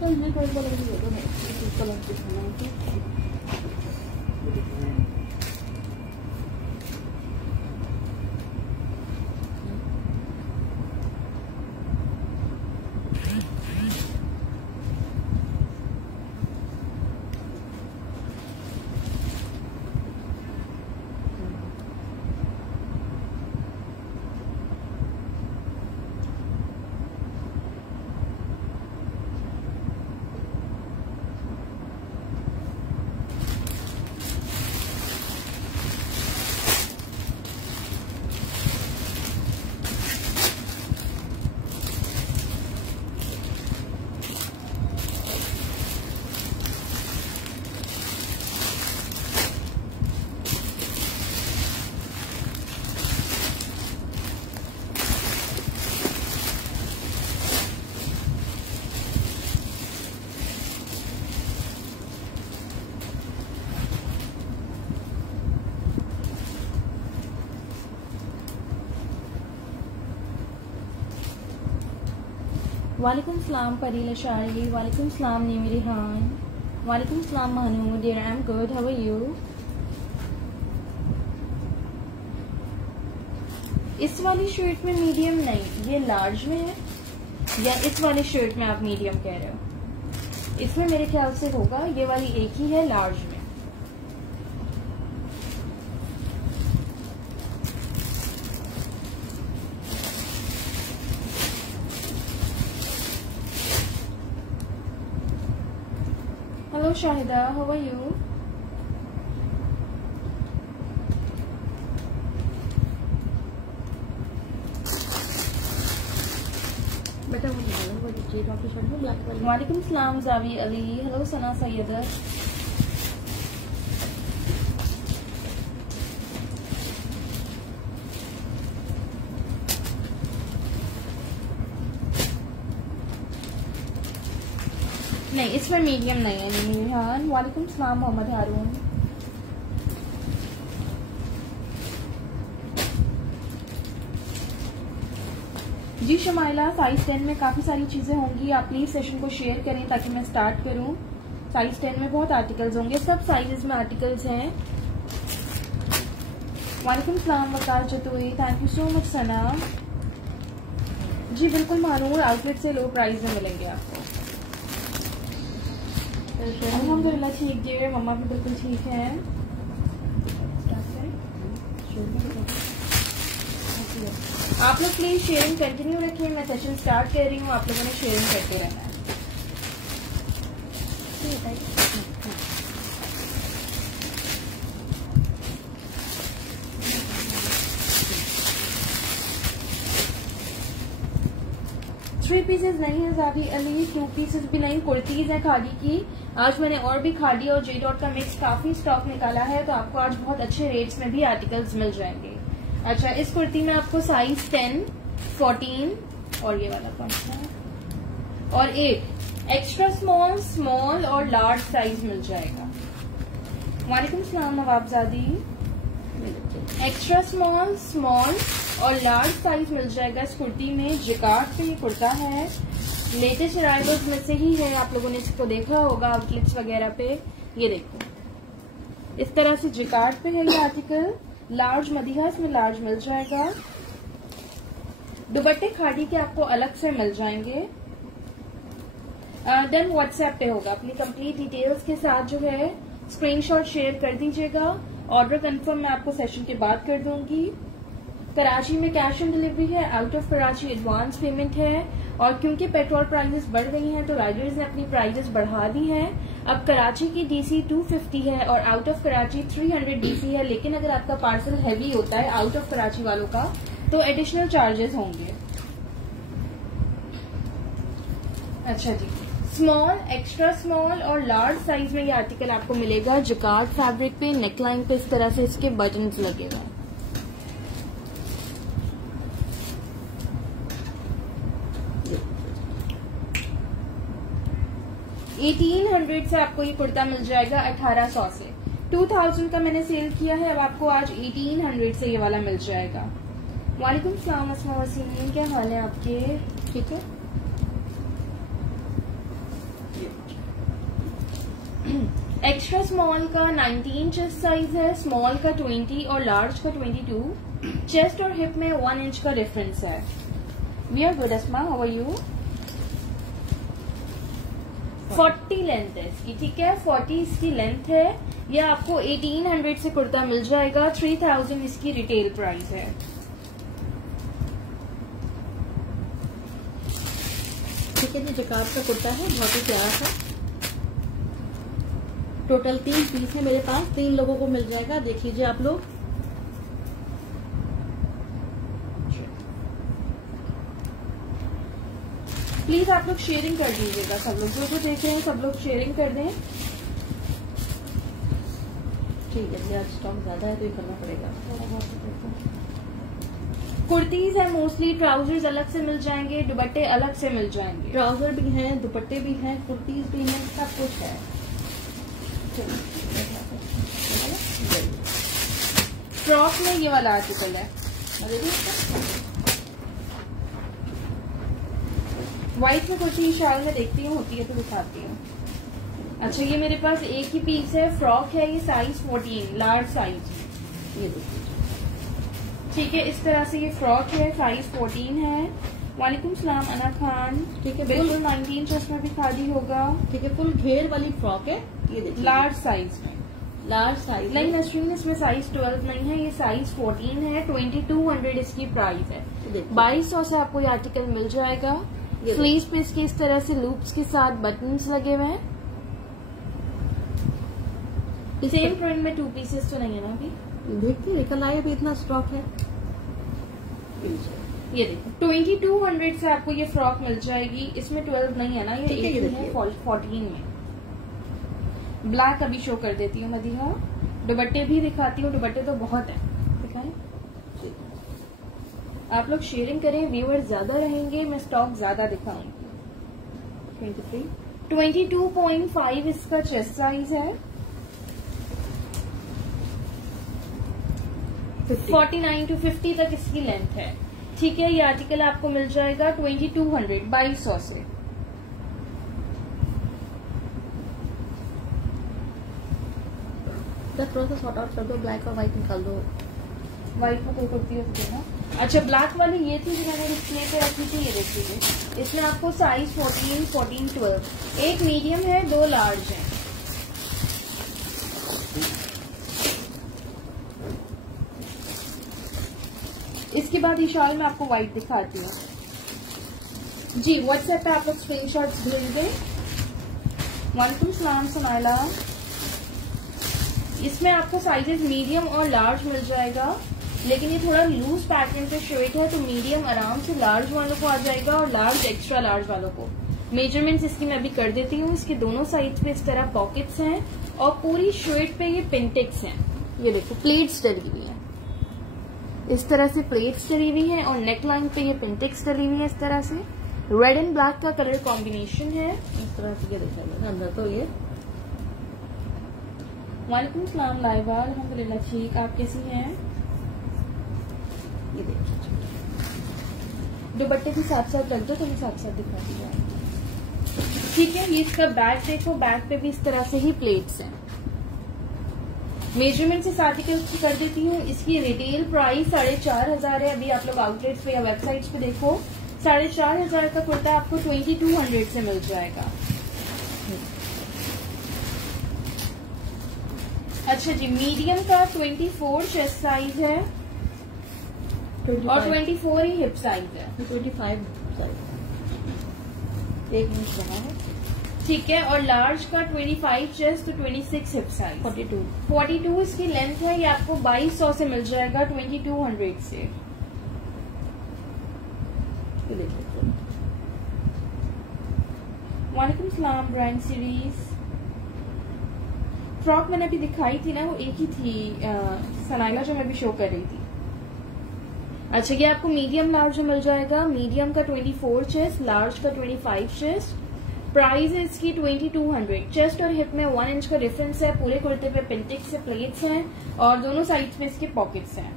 तो ये कोई कलर भी होगा ना, इस कलर दिखाना है वालेकुम सलाम परील अशारी, वालेकुम सलाम नीमी रिहान, वालेकुम सलाम Mahnoor, dear I am good, how are you. इस वाली शर्ट में मीडियम नहीं, ये लार्ज में है, या इस वाली शर्ट में आप मीडियम कह रहे हो? इसमें मेरे ख्याल से होगा, ये वाली एक ही है लार्ज में। Hello Shahida, how are you. बेटा वो निकालो, वो जेट ऑफ शर्ट में ब्लैक वाली। वालेकुम सलाम जावी अली, हेलो सना सैयदा। नहीं, इसमें मीडियम नहीं है निहान। वालेकुम सलाम मोहम्मद हारून। जी शमाइला, साइज 10 में काफी सारी चीजें होंगी, आप प्लीज सेशन को शेयर करें ताकि मैं स्टार्ट करूं। साइज 10 में बहुत आर्टिकल्स होंगे, सब साइजेस में आर्टिकल्स हैं। वालेकुम सलाम वकार चतुई, थैंक यू सो मच सना। जी बिल्कुल मानूर, आउटलेट से लो प्राइस में मिलेंगे आपको। अल्हम्दुलिल्लाह ठीक जी, मम्मा भी बिल्कुल ठीक है। आप लोग प्लीज शेयरिंग कंटिन्यू रखिए, मैं सेशन स्टार्ट कर रही हूँ, आप लोगों ने शेयरिंग करते रहना है। 3 पीसेस नहीं है जावी अली, 2 पीसेस भी नहीं, कुर्तीज है खादी की। आज मैंने और भी खादी और जे डॉट का मिक्स काफी स्टॉक निकाला है, तो आपको आज बहुत अच्छे रेट्स में भी आर्टिकल्स मिल जाएंगे। अच्छा, इस कुर्ती में आपको साइज 10, 14 और ये वाला कौन सा है, और 8 एक्स्ट्रा स्मॉल, स्मॉल और लार्ज साइज मिल जाएगा। वालेकुम सलाम नवाबजादी। एक्स्ट्रा स्मॉल, स्मॉल और लार्ज साइज मिल जाएगा इस कुर्ती में। जिकार्ड पे ये कुर्ता है, लेटेस्ट अराइवल्स में से ही है, आप लोगों ने इसको देखा होगा आउटलेट्स वगैरह पे। ये देखो इस तरह से जिकार्ड पे है ये आर्टिकल, लार्ज मदिहा इसमें लार्ज मिल जाएगा। दुपट्टे खादी के आपको अलग से मिल जाएंगे। देन व्हाट्सएप पे होगा, अपनी कंप्लीट डिटेल्स के साथ जो है स्क्रीनशॉट शेयर कर दीजिएगा। ऑर्डर कंफर्म मैं आपको सेशन के बाद कर दूंगी। कराची में कैश ऑन डिलीवरी है, out of Karachi advance payment है, और क्योंकि पेट्रोल प्राइसेस बढ़ गई हैं तो राइडर्स ने अपनी प्राइसेस बढ़ा दी हैं। अब कराची की डीसी 250 है और आउट ऑफ कराची 300 डीसी है, लेकिन अगर आपका पार्सल हैवी होता है आउट ऑफ कराची वालों का तो एडिशनल चार्जेस होंगे। अच्छा जी, स्मॉल, एक्स्ट्रा स्मॉल और लार्ज साइज में ये आर्टिकल आपको मिलेगा। जिकार्ड फैब्रिक पे, नेकलाइन पे इस तरह से इसके बटन्स लगे हुए हैं। $1800 से आपको ये कुर्ता मिल जाएगा, 1800 से। 2000 का मैंने सेल किया है, अब आपको आज 1800 से ये वाला मिल जाएगा। वालेकुम सलाम अस्मा वसीम, क्या हाल है आपके? ठीक है। एक्स्ट्रा स्मॉल का 19 चेस्ट साइज है, स्मॉल का 20 और लार्ज का 22। चेस्ट और हिप में 1 इंच का डिफरेंस है। We are good Asma, how are you? 40 length है इसकी, ठीक है, 40 इसकी लेंथ है। ये आपको 1800 से कुर्ता मिल जाएगा, 3000 इसकी रिटेल प्राइस है। ठीक है जी, जकार्ड का कुर्ता है, बहुत ही प्यारा सा। टोटल 3 पीस है मेरे पास, 3 लोगों को मिल जाएगा। देख लीजिए आप लोग। प्लीज आप लोग शेयरिंग कर दीजिएगा, सब लोग जो देख रहे हैं सब लोग शेयरिंग कर दें। ठीक है जी, आज स्टॉक ज्यादा है तो ये करना पड़ेगा। कुर्तीज है मोस्टली, ट्राउजर्स अलग से मिल जाएंगे, दुपट्टे अलग से मिल जाएंगे। ट्राउजर भी हैं, दुपट्टे भी हैं, कुर्तीज भी हैं, सब कुछ है। फ्रॉक में ये वाला आर्टिकल है, व्हाइट में कुर्ती शाल में देखती हूँ, होती है तो दिखाती हूँ। अच्छा, ये मेरे पास एक ही पीस है, फ्रॉक है, ये साइज 14 लार्ज साइज। ये देखिए, ठीक है, इस तरह से ये फ्रॉक है, साइज 14 है। वालेकुम सलाम अना खान। ठीक है, बिल्कुल 19 चेस्ट में भी खादी होगा। ठीक है, फुल घेर वाली फ्रॉक है, ये देखिए, लार्ज साइज में। लार्ज साइज नहीं नस्रीन, इसमें साइज 12 नहीं है, ये साइज 14 है। 2200 इसकी प्राइस है। 2200 से आपको ये आर्टिकल मिल जाएगा। स्लीव्स पे इसके इस तरह से लूप्स के साथ बटन्स लगे हुए हैं। सेम प्रिंट में 2 पीसेस तो नहीं है ना अभी? देखते निकल आए, अभी इतना स्टॉक है। ये देखो 2200 से आपको ये फ्रॉक मिल जाएगी। इसमें 12 नहीं है ना, ये 18 है, 14 में। ब्लैक अभी शो कर देती हूँ मदीहा। दुपट्टे भी दिखाती हूँ, दुपट्टे तो बहुत है, दिखाएं। आप लोग शेयरिंग करें, व्यूअर्स ज्यादा रहेंगे, मैं स्टॉक ज्यादा दिखाऊंगी। 22.5 इसका चेस्ट साइज है। 49 to 50 तक इसकी लेंथ है। ठीक है, ये आर्टिकल आपको मिल जाएगा 2200 2200 से। थोड़ा सा सॉर्ट आउट कर दो, ब्लैक और व्हाइट निकाल दो। व्हाइट में कोई कुर्ती होती है ना? अच्छा, ब्लैक वाली ये थी जो मैंने डिस्प्ले पे रखी थी, ये देखिए। इसमें आपको साइज 14, 14, 12, एक मीडियम है, 2 लार्ज है। इसके बाद इशाल में आपको व्हाइट दिखाती हूँ जी। व्हाट्सएप पे आप लोग स्क्रीनशॉट्स भेज दें। वालेकुम सलाम सुनाइला। इसमें आपको साइजेस मीडियम और लार्ज मिल जाएगा, लेकिन ये थोड़ा लूज पैटर्न पे शर्ट है, तो मीडियम आराम से लार्ज वालों को आ जाएगा और लार्ज एक्स्ट्रा लार्ज वालों को। मेजरमेंट्स इसकी मैं अभी कर देती हूँ। इसके दोनों साइड पे इस तरह पॉकेट्स हैं और पूरी शर्ट पे ये पिंटेक्स हैं। ये देखो प्लेट्स डली हुई है, इस तरह से प्लेट्स डली हुई है और नेक लाइन पे ये पिंटेक्स डली हुई है। इस तरह से रेड एंड ब्लैक का कलर कॉम्बिनेशन है। इस तरह से ये देखा अंदर तो ये। वालेकुम सलाम लाइबा, अल्हम्दुलिल्लाह ठीक, आप कैसी हैं? ये देखिए, दुपट्टे भी साथ साथ रख दो तो मैं साथ साथ दिखाती हूँ। ठीक है, ये इसका बैक देखो, बैक पे भी इस तरह से ही प्लेट्स हैं। मेजरमेंट इस आर्टिकल की कर देती हूँ। इसकी रिटेल प्राइस 4500 है। अभी आप लोग आउटलेट्स पे या वेबसाइट्स पे देखो, 4500 का कुर्ता आपको 2200 से मिल जाएगा। अच्छा जी, मीडियम का 24 चेस्ट साइज है 25 और 24 ही हिप साइज है। 25 साइज, 1 इंच रहा है। ठीक है, और लार्ज का 25 चेस्ट तो 26 हिप साइज। 42 इसकी लेंथ है। ये आपको 2200 से मिल जाएगा 2200 से। वालेकुम सलाम ब्रांड सीरीज। फ्रॉक मैंने अभी दिखाई थी ना, वो एक ही थी सनाइला जो मैं भी शो कर रही थी। अच्छा, ये आपको मीडियम लार्ज में मिल जाएगा। मीडियम का 24 चेस्ट, लार्ज का 25 चेस्ट। प्राइस है इसकी 2200। चेस्ट और हिप में 1 इंच का डिफरेंस है। पूरे कुर्ते पे पिंटेक्स से प्लेट्स हैं और दोनों साइड्स में इसके पॉकेट्स हैं।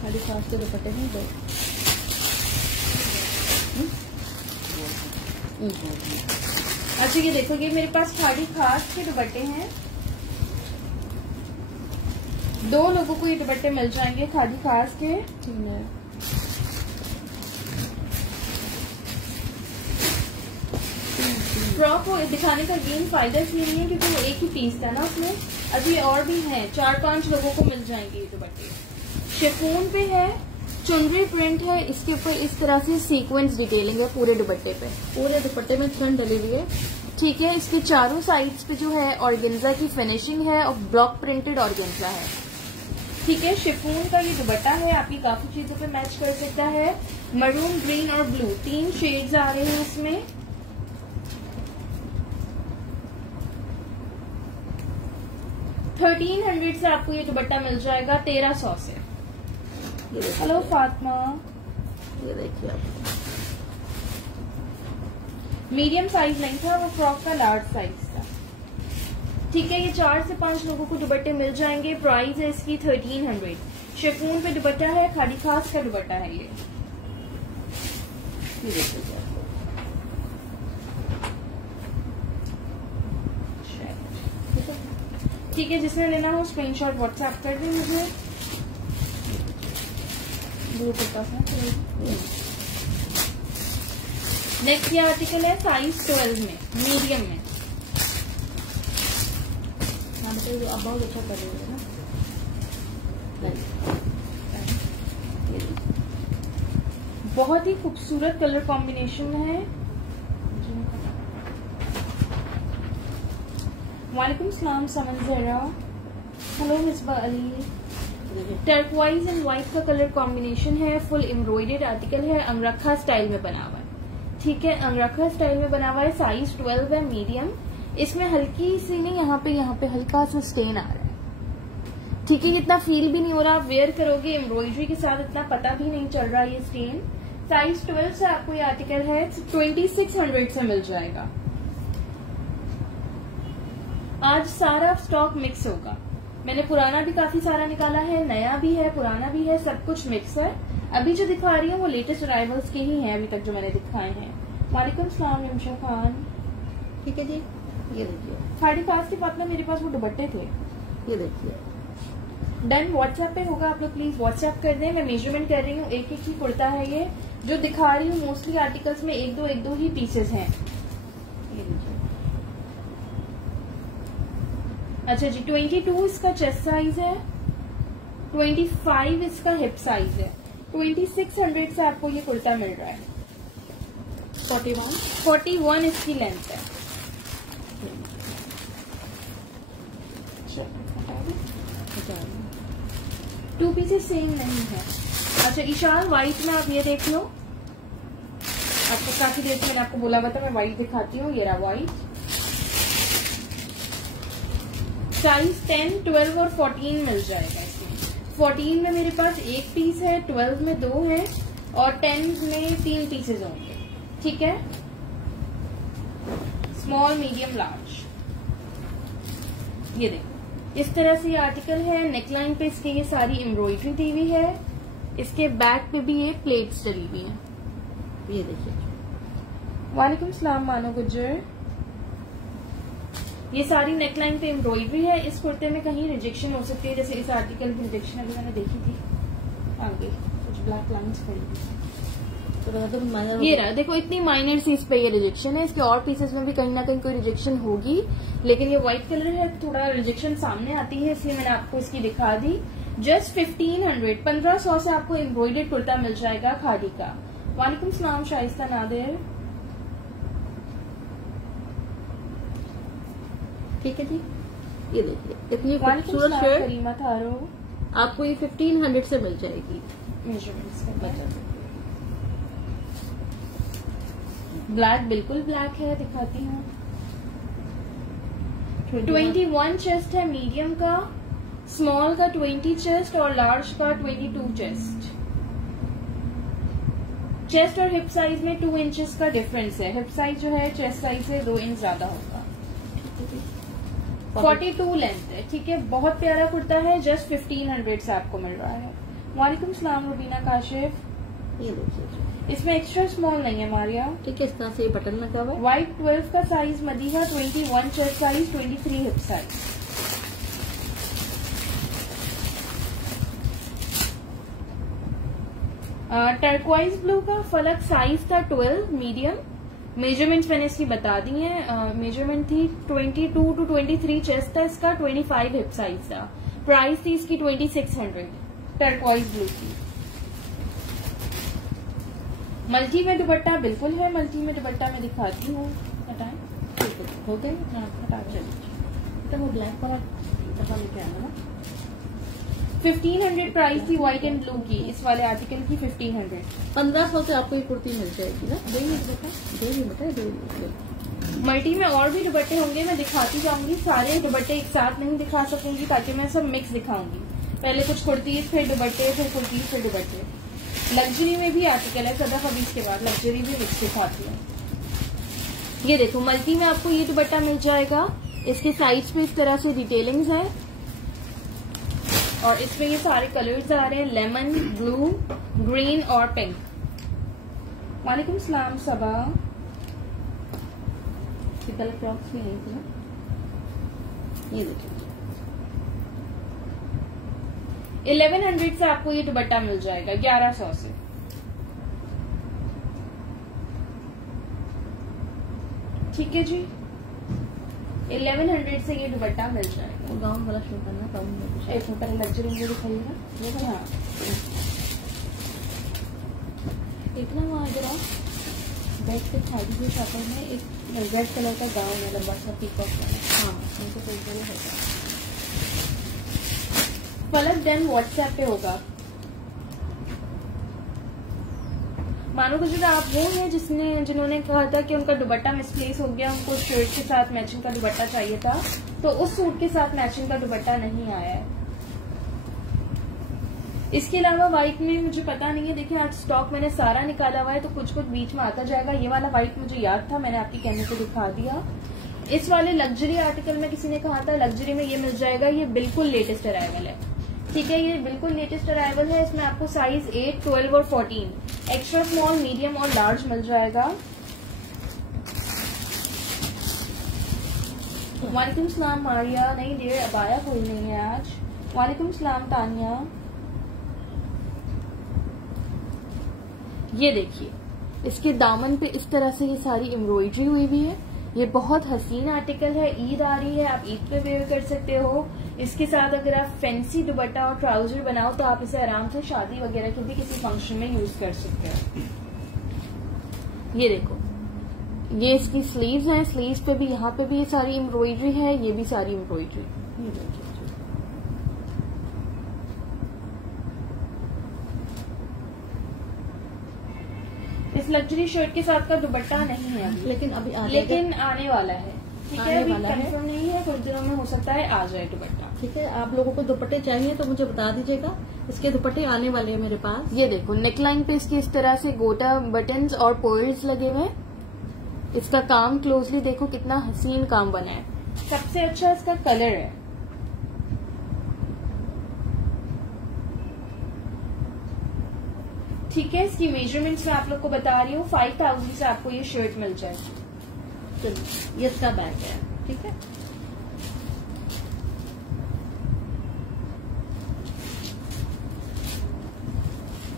खाली खास के दुपट्टे नहीं दो। अच्छा ये देखो, ये मेरे पास खाड़ी खास के दुपट्टे हैं। 2 लोगों को ये दुपट्टे मिल जाएंगे खाड़ी खास के। ठीक है, फ्रॉक को दिखाने का गेम फायदा इसलिए नहीं है क्योंकि वो एक ही पीस था ना उसमें। अभी और भी हैं, 4-5 लोगों को मिल जाएंगे ये दुपट्टे। शिफॉन पे है, चुनरी प्रिंट है, इसके ऊपर इस तरह से सीक्वेंस डिटेलिंग है पूरे दुपट्टे पे। पूरे दुपट्टे में थ्रेड डली हुई है। ठीक है, इसके चारों साइड्स पे जो है ऑर्गेन्जा की फिनिशिंग है और ब्लॉक प्रिंटेड ऑर्गेन्जा है। ठीक है, शिफॉन का ये दुपट्टा है, आपकी काफी चीजों पे मैच कर सकता है। मरून, ग्रीन और ब्लू 3 शेड्स आ रहे हैं इसमें। $1300 से आपको ये दुपट्टा मिल जाएगा 1300 से। हेलो फातिमा, ये देखिए आप, मीडियम साइज नहीं था वो, फ्रॉक का लार्ज साइज था। ठीक है, ये 4 से 5 लोगों को दुपट्टे मिल जाएंगे। प्राइस है इसकी 1300। शिफॉन पे दुपट्टा है, खाड़ी खास का दुपट्टा है ये। देखिए आप, ठीक है, जिसने लेना हो स्क्रीनशॉट व्हाट्सएप कर दें मुझे। ब्लू कुर्ता था। नेक्स्ट ये आर्टिकल है साइज 12 में, मीडियम में। हाँ बताइए, आप बहुत अच्छा कर रहे हो ना। बहुत ही खूबसूरत कलर कॉम्बिनेशन है। वालेकुम सलाम Saman Zahra, hello Misbah Ali. Turquoise and white का कलर कॉम्बिनेशन है, फुल एम्ब्रॉयडर्ड आर्टिकल है, अंगरखा स्टाइल में बना हुआ है। ठीक है, अंगरखा स्टाइल में बना हुआ है, साइज 12 है, मीडियम। इसमें हल्की सी नहीं, यहाँ पे हल्का सा स्टेन आ रहा है। ठीक है, इतना फील भी नहीं हो रहा, आप वेयर करोगे एम्ब्रॉयडरी के साथ इतना पता भी नहीं चल रहा ये स्टेन। साइज 12 से आपको ये आर्टिकल है 2600 से मिल जाएगा। आज सारा स्टॉक मिक्स होगा, मैंने पुराना भी काफी सारा निकाला है, नया भी है, पुराना भी है, सब कुछ मिक्स है। अभी जो दिखा रही हूँ वो लेटेस्ट अराइवल्स के ही हैं अभी तक जो मैंने दिखाए हैं। वालेकुम सलाम यमशा खान। ठीक है जी, ये देखिए, खाड़ी खास के पास में मेरे पास वो दुपट्टे थे। ये देखिए, डन, व्हाट्सएप पे होगा, आप लोग प्लीज व्हाट्सएप कर दें। मैं मेजरमेंट कर रही हूँ, एक ही कुर्ता है ये जो दिखा रही हूँ। मोस्टली आर्टिकल्स में एक दो ही पीसेस हैं। ये देखिए। अच्छा जी, 22 इसका चेस्ट साइज है, 25 इसका हिप साइज है। 2600 से आपको ये कुर्ता मिल रहा है। 41 इसकी लेंथ है। 2 पीसेस सेम नहीं है। अच्छा ईशान, व्हाइट में आप ये देख लो, आपको काफी देर से मैंने आपको बोला हुआ था मैं व्हाइट दिखाती हूँ। ये रहा व्हाइट, साइज 10, 12 और 14 मिल जाएगा इसमें। 14 में मेरे पास एक पीस है, 12 में 2 है और 10 में 3 पीसेज होंगे। ठीक है, स्मॉल, मीडियम, लार्ज। ये देखो इस तरह से ये आर्टिकल है। नेकलाइन पे इसके ये सारी एम्ब्रॉयडरी दी हुई है, इसके बैक पे भी ये प्लेट्स डली हुई है। ये देखिए। वालेकुम सलाम मानो गुज्जर। ये सारी नेकलाइन पे एम्ब्रॉयडरी है। इस कुर्ते में कहीं रिजेक्शन हो सकती है, जैसे इस आर्टिकल की रिजेक्शन अभी मैंने देखी थी, आगे कुछ ब्लैक लाइन्स पड़ी थी। तो ये रहा, देखो इतनी माइनर सी इस पे ये रिजेक्शन है। इसके और पीसेस में भी कहीं ना कहीं कोई रिजेक्शन होगी, लेकिन ये व्हाइट कलर है, थोड़ा रिजेक्शन सामने आती है, इसलिए मैंने आपको इसकी दिखा दी। जस्ट 1500 से आपको एम्ब्रॉयडर्ड कुर्ता मिल जाएगा खादी का। वालेकुम सलाम शाइस्ता नादिर। ठीक है जी, ये देखिए इतनी वालेकुम खूबसूरत सलाम शर्ट करीमा थारो। आपको ये 1500 से मिल जाएगी। मेजरमेंट्स ब्लैक, बिल्कुल ब्लैक है, दिखाती हूँ। 21 चेस्ट है मीडियम का, स्मॉल का 20 चेस्ट और लार्ज का 22 चेस्ट। चेस्ट और हिप साइज में 2 इंचेस का डिफरेंस है। हिप साइज जो है चेस्ट साइज से 2 इंच ज्यादा होगा। 42 लेंथ है, ठीक है। बहुत प्यारा कुर्ता है, जस्ट 1500 से आपको मिल रहा है। वालेकुम सलाम रुबीना काशिफ। ये देखिए, इसमें एक्स्ट्रा स्मॉल नहीं है मारिया, ठीक है। इस तरह से ये बटन लगा हुआ है। वाइट 12 का size, Madiha 21 chest size, 23 hip size. Turquoise blue का फलक साइज था 12 मीडियम। मेजरमेंट्स मैंने इसकी बता दी हैं। मेजरमेंट थी 22 to 23 चेस्ट था इसका, 25 हिप साइज था। प्राइस थी इसकी 2600 टर्क्वाइज ब्लू की। मल्टी में दुपट्टा बिल्कुल है, मल्टी में दुपट्टा मैं दिखाती हूँ। हटाएं, हो गए। हाँ हटा चलिए। तो वो ब्लैक वाला दफा लेके आना ना। 1500 प्राइस थी व्हाइट एंड ब्लू की, इस वाले आर्टिकल की 1500। 1500 से आपको ये कुर्ती मिल जाएगी ना। दे मल्टी में और भी दुपट्टे होंगे, मैं दिखाती जाऊंगी। सारे दुपट्टे एक साथ नहीं दिखा सकूंगी ताकि मैं सब मिक्स दिखाऊंगी। पहले कुछ कुर्तीज, फिर दुपट्टे, फिर कुर्तीज, फिर दुपट्टे। लग्जरी में भी आर्टिकल है, सदा खबीज के बाद लग्जरी भी मिक्स दिखाती हूँ। ये देखो, मल्टी में आपको ये दुपट्टा मिल जाएगा। इसके साइड्स पे इस तरह से डिटेलिंग्स है और इसमें ये सारे कलर्स आ रहे हैं, लेमन, ब्लू, ग्रीन और पिंक। वालेकुम सलाम सबा। कलर फ्रॉक्स भी नहीं थी ना। ये देखिए, 1100 से आपको ये दुपट्टा मिल जाएगा, 1100 से। ठीक है जी, 1100 से ये दुपट्टा मिल जाएगा। वो गाउन वाला शो करना, गाउन में कुछ एक मिनट, पहले लग्जरी में दिखाइएगा। ये हाँ, इतना वहाँ इधर आओ। बैक पे खाली के साथ में एक रेड कलर का गाउन है, लंबा सा पीकॉक वाला। हाँ, उनको कोई जरूर होगा। फलक देन व्हाट्सएप पे होगा। मानो गुजरा आप वो हैं जिन्होंने कहा था कि उनका दुपट्टा मिसप्लेस हो गया, उनको शर्ट के साथ मैचिंग का दुपट्टा चाहिए था, तो उस सूट के साथ मैचिंग का दुपट्टा नहीं आया है। इसके अलावा व्हाइट में मुझे पता नहीं है, देखिए आज स्टॉक मैंने सारा निकाला हुआ है, तो कुछ कुछ बीच में आता जाएगा। ये वाला व्हाइट मुझे याद था, मैंने आपके कहने को दिखा दिया। इस वाले लग्जरी आर्टिकल में किसी ने कहा था लग्जरी में ये मिल जाएगा, ये बिल्कुल लेटेस्ट अराइवल है। ठीक है, ये बिल्कुल लेटेस्ट अराइवल है। इसमें आपको साइज 8, 12 और 14, एक्स्ट्रा स्मॉल, मीडियम और लार्ज मिल जाएगा। वालेकुम सलाम मारिया, नहीं देर अब आया कोई नहीं है आज। वालेकुम सलाम तानिया। ये देखिए, इसके दामन पे इस तरह से ये सारी एम्ब्रॉयडरी हुई हुई है। ये बहुत हसीन आर्टिकल है, ईद आ रही है, आप ईद पे वेयर कर सकते हो। इसके साथ अगर आप फैंसी दुपट्टा और ट्राउजर बनाओ तो आप इसे आराम से शादी वगैरह के भी किसी फंक्शन में यूज कर सकते हो। ये देखो, ये इसकी स्लीव्स हैं, स्लीव्स पे भी यहाँ पे भी ये सारी एम्ब्रॉयडरी है, ये भी सारी एम्ब्रॉयडरी। ये देखिए, इस लग्जरी शर्ट के साथ का दुपट्टा नहीं है अभी, लेकिन आने वाला है। ठीक है, अभी कंफर्म नहीं है, कुछ दिनों में हो सकता है आ जाए दुपट्टा। ठीक है, आप लोगों को दुपट्टे चाहिए तो मुझे बता दीजिएगा, इसके दुपट्टे आने वाले हैं मेरे पास। ये देखो, नेकलाइन पे इसकी इस तरह से गोटा बटन्स और पर्ल्स लगे हुए। इसका काम क्लोजली देखो, कितना हसीन काम बना है। सबसे अच्छा इसका कलर है। ठीक है, इसकी मेजरमेंट्स मैं आप लोग को बता रही हूँ। 5000 से आपको ये शर्ट मिल जाएगी। चलिए, ये इसका बैग है। ठीक है,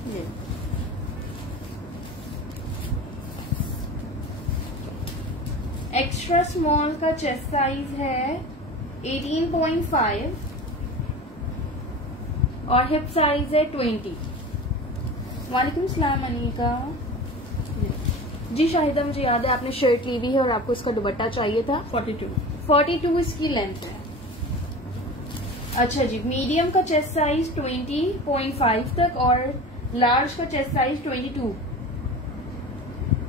ये एक्स्ट्रा स्मॉल का चेस्ट साइज है 18.5 और हिप साइज है 20। वालेकुम सलाम अनीका जी। शाहिदा, मुझे याद है आपने शर्ट ली हुई है और आपको इसका दुपट्टा चाहिए था। 42 इसकी लेंथ है। अच्छा जी, मीडियम का चेस्ट साइज 20.5 तक और लार्ज का चेस्ट साइज 22।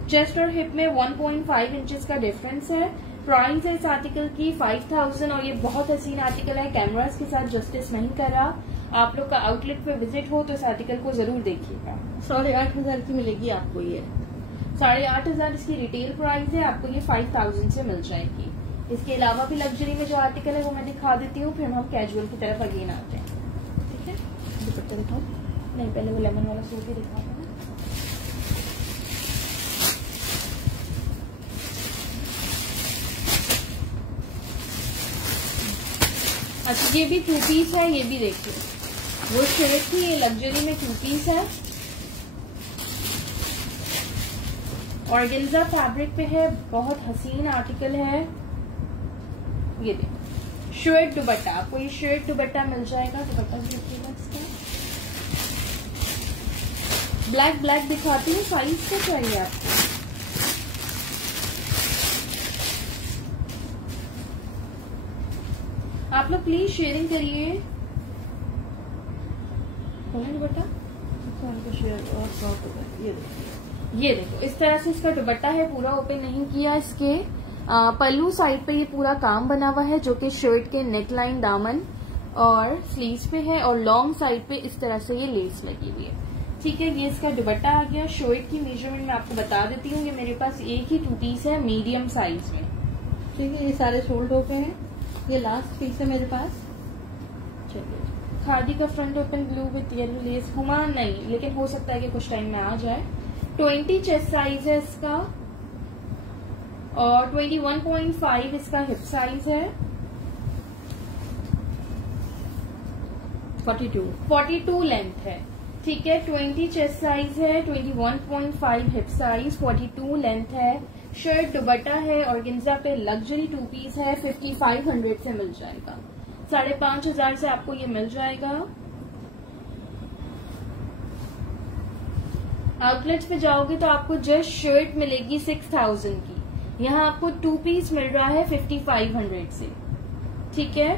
चेस्ट और हिप में 1.5 इंचेस का डिफरेंस है। प्राइस है इस आर्टिकल की 5000 और ये बहुत हसीन आर्टिकल है, कैमरास के साथ जस्टिस नहीं कर रहा। आप लोग का आउटलेट पे विजिट हो तो इस आर्टिकल को जरूर देखिएगा। 8500 की मिलेगी आपको। ये 8500 इसकी रिटेल प्राइस है, आपको ये 5000 से मिल जाएगी। इसके अलावा भी लग्जरी में जो आर्टिकल है वो मैं दिखा देती हूँ, फिर हम कैजुअल की तरफ अगेन आते हैं। ठीक है, दुपट्टा दिखाओ। नहीं, पहले वो लेमन वाला सूट ही दिखा दें। अच्छा, ये भी 2 पीस है, ये भी देखिए, वो शेड थी, ये लग्जरी में 2 पीस है। ऑर्गेन्जा फैब्रिक पे है, बहुत हसीन आर्टिकल है। ये देखिए शर्ट दुपट्टा, आपको ये शर्ट दुपट्टा मिल जाएगा। दुपट्टा भी देखिएगा इसका, ब्लैक ब्लैक दिखाती हूँ, साइज क्या चाहिए आपको। आप लोग प्लीज शेयरिंग करिए। दुपट्टा ये देखो, इस तरह से इसका दुपट्टा है, पूरा ओपन नहीं किया। इसके पल्लू साइड पे ये पूरा काम बना हुआ है, जो कि शर्ट के नेक लाइन, दामन और स्लीव्स पे है, और लॉन्ग साइड पे इस तरह से ये लेस लगी हुई है। ठीक है, ये इसका दुपट्टा आ गया। शर्ट की मेजरमेंट मैं आपको बता देती हूँ, ये मेरे पास एक ही 2 पीस है मीडियम साइज में। ठीक है, ये सारे सोल्ड हो गए हैं, ये लास्ट पीस है मेरे पास। चलिए, खादी का front open blue with yellow less, Huma नहीं, लेकिन हो सकता है कि कुछ टाइम में आ जाए। 20 चेस्ट साइज है इसका, और 21.5 इसका हिप साइज है। 42 लेंथ है। ठीक है, 20 चेस्ट साइज है, 21.5 हिप साइज, 42 लेंथ है। शर्ट दुपट्टा है, ऑर्गेन्जा पे लग्जरी 2 पीस है, 5500 से मिल जाएगा। 5500 से आपको ये मिल जाएगा। आउटलेट्स पे जाओगे तो आपको जस्ट शर्ट मिलेगी 6000 की, यहाँ आपको 2 पीस मिल रहा है 5500 से। ठीक है,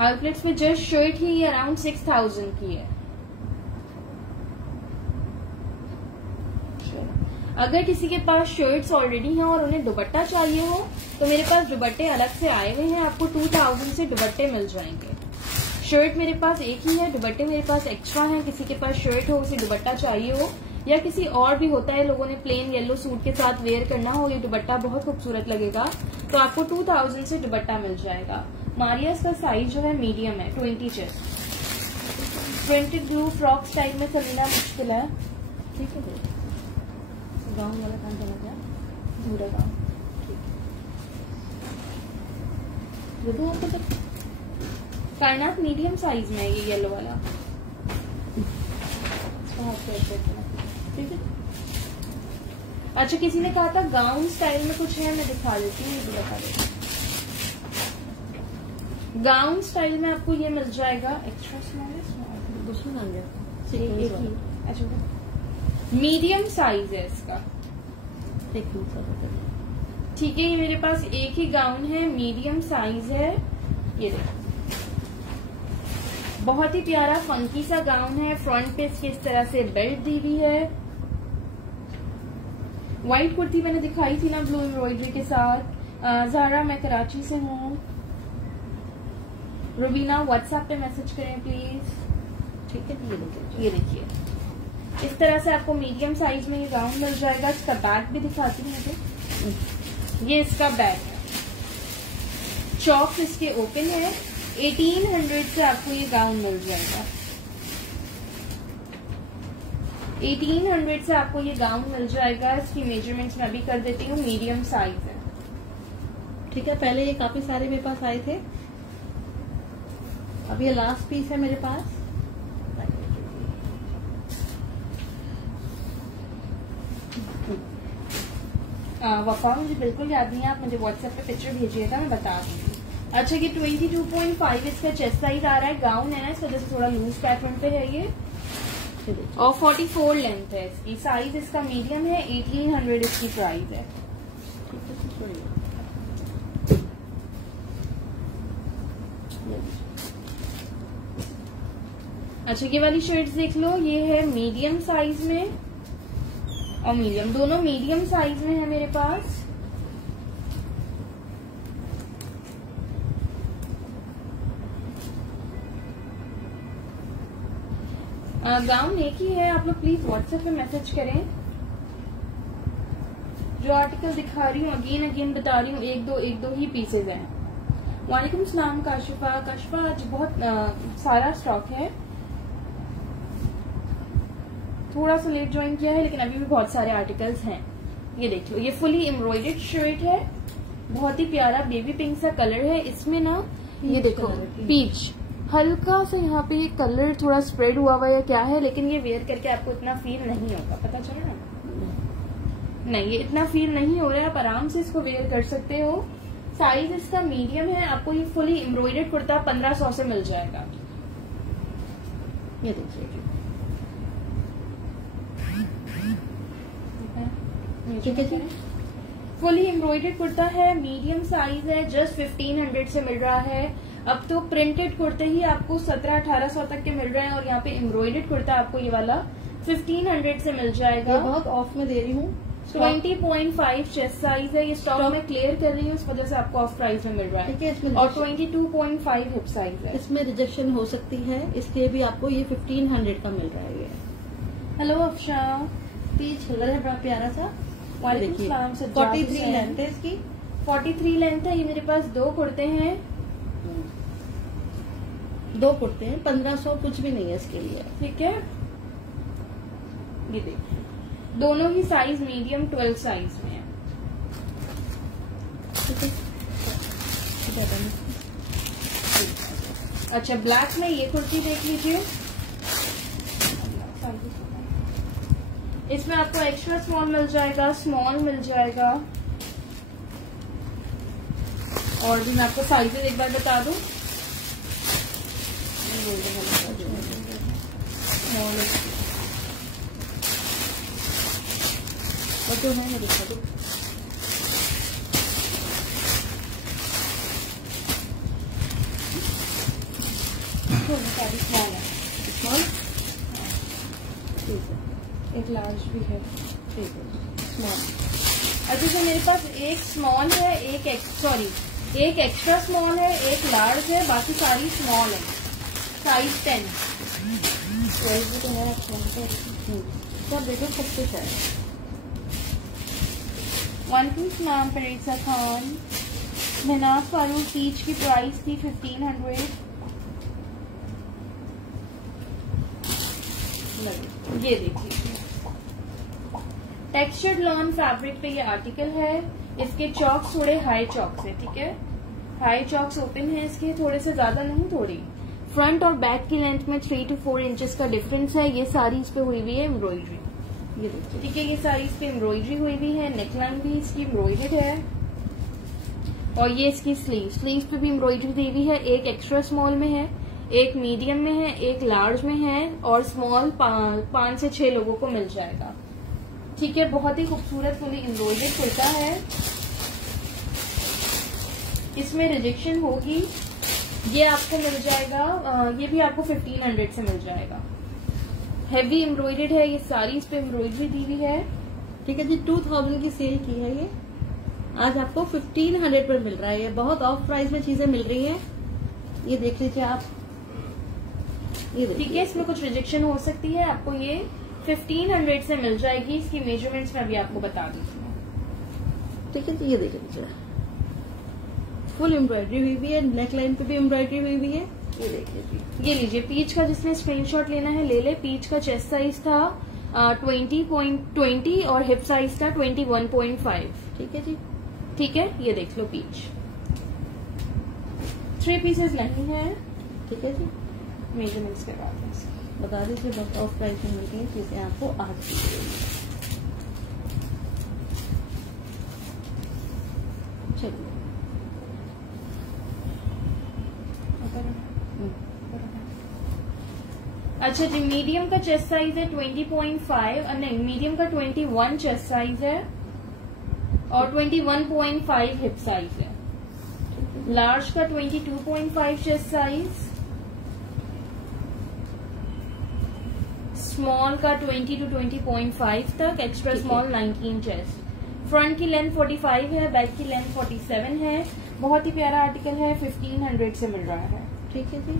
आउटलेट्स पे जस्ट शर्ट ही अराउंड 6000 की है। अगर किसी के पास शर्ट्स ऑलरेडी हैं और उन्हें दुपट्टा चाहिए हो तो मेरे पास दुपट्टे अलग से आए हुए हैं, आपको 2000 से दुपट्टे मिल जाएंगे। शर्ट मेरे पास एक ही है, दुपट्टे मेरे पास एक्स्ट्रा हैं। किसी के पास शर्ट हो, उसे दुपट्टा चाहिए हो, या किसी और भी होता है लोगों ने प्लेन येलो सूट के साथ वेयर करना हो, ये दुपट्टा बहुत खूबसूरत लगेगा, तो आपको 2000 से दुपट्टा मिल जाएगा। मारियास का साइज जो है मीडियम है, 20 chest. Printed blue frock style में चलना मुश्किल है। ठीक है, गाउन वाला काम चला गया, पूरा गाउन ठीक है। आपको कारनात मीडियम साइज में है ये येलो वाला। ठीक है। अच्छा, किसी ने कहा था गाउन स्टाइल में कुछ है, मैं दिखा देती हूँ, ये भी दिखा देती हूँ। गाउन स्टाइल में आपको ये मिल जाएगा, एक्स्ट्रा स्मॉल है, दूसरा नाम गया, अच्छा मीडियम साइज है इसका। ठीक है, ये मेरे पास एक ही गाउन है, मीडियम साइज है। ये देखो, बहुत ही प्यारा फंकी सा गाउन है, फ्रंट पे इसकी इस तरह से बेल्ट दी हुई है। व्हाइट कुर्ती मैंने दिखाई थी ना ब्लू एम्ब्रॉयडरी के साथ। ज़ारा, मैं कराची से हूँ। रुबीना, व्हाट्सएप पे मैसेज करें प्लीज। ठीक है, ये देखिए, इस तरह से आपको मीडियम साइज में ये गाउन मिल जाएगा। इसका बैग भी दिखाती हूँ मुझे। ये इसका बैग है, चॉक्स इसके ओपन है। 1800 से आपको ये गाउन मिल जाएगा। 1800 से आपको ये गाउन मिल जाएगा। इसकी मेजरमेंट्स मैं भी कर देती हूँ, मीडियम साइज है। ठीक है, पहले ये काफी सारे मेरे पास आए थे, अब ये लास्ट पीस है मेरे पास। वफा, मुझे बिल्कुल याद नहीं है, आप मुझे व्हाट्सएप पे पिक्चर भेजिएगा, मैं बता दूंगी। अच्छा, ये 22.5 इसका चेस्ट साइज आ रहा है, गाउन है ना, इस वजह से थोड़ा लूज पैटर्न पे है ये, और 44 लेंथ है इसकी। साइज इसका मीडियम है, 1800 इसकी प्राइस है। अच्छा, ये वाली शर्ट्स देख लो, ये है मीडियम साइज में और मीडियम, दोनों मीडियम साइज में है मेरे पास। गाउन एक ही है, आप लोग प्लीज व्हाट्सएप पे मैसेज करें। जो आर्टिकल दिखा रही हूँ अगेन बता रही हूँ, एक दो ही पीसेज हैं। वालेकुम सलाम काशिफा। आज बहुत सारा स्टॉक है, थोड़ा सा लेट ज्वाइन किया है लेकिन अभी भी बहुत सारे आर्टिकल्स हैं। ये देख लो, ये फुली एम्ब्रॉयडर्ड शर्ट है, बहुत ही प्यारा बेबी पिंक सा कलर है इसमें ना। ये देखो पीच, हल्का सा यहाँ पे ये कलर थोड़ा स्प्रेड हुआ हुआ है क्या है, लेकिन ये वेयर करके आपको इतना फील नहीं होगा, पता चला ना? नहीं, ये इतना फील नहीं हो रहा है, आप आराम से इसको वेयर कर सकते हो। साइज इसका मीडियम है, आपको ये फुली एम्ब्रॉयडर्ड कुर्ता 1500 से मिल जाएगा। ये देखिए, ठीक है जी, फुली एम्ब्रॉयडर्ड कुर्ता है, मीडियम साइज है, जस्ट 1500 से मिल रहा है। अब तो प्रिंटेड कुर्ते ही आपको 1700-1800 तक के मिल रहे हैं और यहाँ पे एम्ब्रॉयडर्ड कुर्ता आपको ये वाला 1500 से मिल जाएगा। बहुत ऑफ में दे रही हूँ। 20.5 चेस्ट साइज है, ये स्टॉक में क्लियर कर रही हूँ, इस वजह से आपको ऑफ प्राइस में मिल रहा है। ठीक है, इसमें और 22.5 हिप साइज है। इसमें रिजेक्शन हो सकती है, इसलिए भी आपको ये 1500 का मिल रहा है। ये हेलो अफशा, पीच कलर है, बड़ा प्यारा सा। वालेकुम सलाम। 43 लेंथ है इसकी, 43 लेंथ है। ये मेरे पास 2 कुर्ते हैं, 2 कुर्ते हैं, 1500 कुछ भी नहीं है इसके लिए। ठीक है, ये देखिए दोनों ही साइज मीडियम 12 साइज में है। अच्छा, ब्लैक में ये कुर्ती देख लीजिए, इसमें आपको एक्स्ट्रा स्मॉल मिल जाएगा, स्मॉल मिल जाएगा, और भी मैं आपको साइजेस एक बार बता दूं। और जो है मैं दिखा दूं, सारी स्मॉल है, स्मॉल, ठीक है, एक लार्ज भी है। ठीक है, स्मॉल। अच्छा, तो मेरे पास एक स्मॉल है, एक एक्स्ट्रा स्मॉल है, एक लार्ज है, बाकी सारी स्मॉल है, साइज 10। भी तो है, सब देखो, सब कुछ है। वालेकुम सलाम परेसा खान। महनाज फारूक, पीच की प्राइस थी 1500। ये देखिए, टेक्सचर्ड लॉन फैब्रिक पे ये आर्टिकल है। इसके चॉक्स थोड़े हाई चॉक्स है, ठीक है, हाई चॉक्स ओपन है इसके, थोड़े से ज्यादा नहीं, थोड़ी। फ्रंट और बैक की लेंथ में 3 to 4 इंचेस का डिफरेंस है। ये सारी इस पे हुई हुई है एम्ब्रॉयडरी, ये देखिए, ठीक है, ये सारी इस पे एम्ब्रॉयडरी हुई हुई है। नेकलाइन भी इसकी एम्ब्रॉयडर्ड है, और ये इसकी स्लीव पे भी एम्ब्रॉयडरी दी हुई है। एक एक्स्ट्रा स्मॉल में है, एक मीडियम में है, एक लार्ज में है, और स्मॉल 5 से 6 लोगों को मिल जाएगा। ठीक है, बहुत ही खूबसूरत फुली एम्ब्रॉयडर्ड कुर्ता है। इसमें रिजेक्शन होगी, ये आपको मिल जाएगा, ये भी आपको 1500 से मिल जाएगा। हैवी एम्ब्रॉयडर्ड है, ये सारी इस पे एम्ब्रॉयडरी दी हुई है। ठीक है जी, 2000 की सेल की है, ये आज आपको 1500 पर मिल रहा है। ये बहुत ऑफ प्राइस में चीजें मिल रही हैं, ये देख लीजिए आप, ये ठीक है, इसमें कुछ रिजेक्शन हो सकती है, आपको ये 1500 से मिल जाएगी। इसकी मेजरमेंट्स में अभी आपको बता दीजिए। ठीक है जी, ये देख लीजिए, फुल एम्ब्रॉयडरी हुई हुई है, नेक लाइन पे भी एम्ब्रॉयडरी हुई हुई है, ये देख लीजिए। ये लीजिए, पीच का जिसने स्क्रीनशॉट लेना है ले ले। पीच का चेस्ट साइज था 20.20 और हिप साइज था 21.5। ठीक है जी, ठीक है, ये देख लो पीच। 3 पीसेस नहीं है। ठीक है जी, मेजरमेंट्स के बाद बता दीजिए, बहुत ऑफ प्राइस में मिलती है चीजें आपको आज की। चलिए, अच्छा जी, मीडियम का चेस्ट साइज है 20.5, नहीं मीडियम का 21 चेस्ट साइज है और 21.5 हिप साइज है। लार्ज का 22.5 चेस्ट साइज, स्मॉल का 20 to 20.5 तक, एक्स्ट्रा स्मॉल 19 चेस्ट। फ्रंट की लेंथ 45 है, बैक की लेंथ 47 है। बहुत ही प्यारा आर्टिकल है, 1500 से मिल रहा है। ठीक है जी,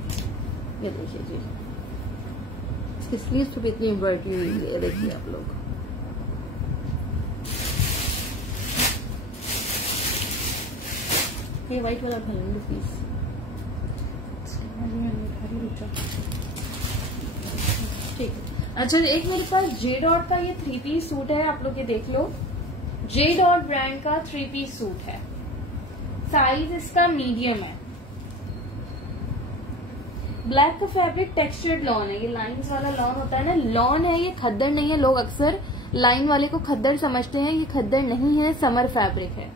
ये देखिए जी, इसकी स्लीव्स पे भी इतनी एम्ब्रॉयडरी हुई है, देखिए आप लोग। ये व्हाइट वाला उठा लेंगे प्लीज। ठीक है। अच्छा, एक मेरे पास जे डॉट का ये 3 पीस सूट है, आप लोग ये देख लो। जे डॉट ब्रांड का 3 पीस सूट है, साइज इसका मीडियम है। ब्लैक का फैब्रिक टेक्सचर्ड लॉन है, ये लाइंस वाला लॉन होता है ना, लॉन है ये, खद्दर नहीं है। लोग अक्सर लाइन वाले को खद्दर समझते हैं, ये खद्दर नहीं है, समर फैब्रिक है।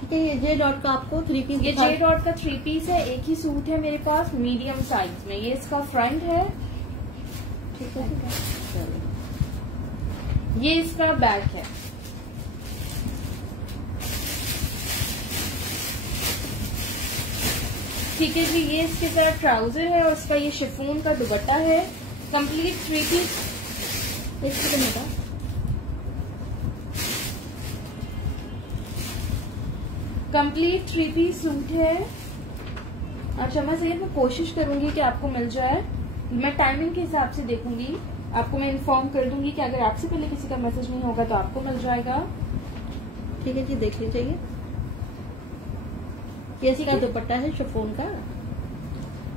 ठीक है, ये जे डॉट का आपको 3 पीस, ये जे डॉट का 3 पीस है, एक ही सूट है मेरे पास मीडियम साइज में। ये इसका फ्रंट है, ठीक है, ये इसका बैक है। ठीक है जी, ये इसके साथ ट्राउजर है और इसका ये शिफॉन का दुपट्टा है। Complete 3 piece. एक सेकंड होगा, कंप्लीट 3 पीस सूट है। अच्छा, मैं सही मैं कोशिश करूंगी कि आपको मिल जाए। मैं टाइमिंग के हिसाब से देखूंगी, आपको मैं इन्फॉर्म कर दूंगी कि अगर आपसे पहले किसी का मैसेज नहीं होगा तो आपको मिल जाएगा। ठीक है जी, देख लीजिए। ये इसका दुपट्टा है शिफॉन का।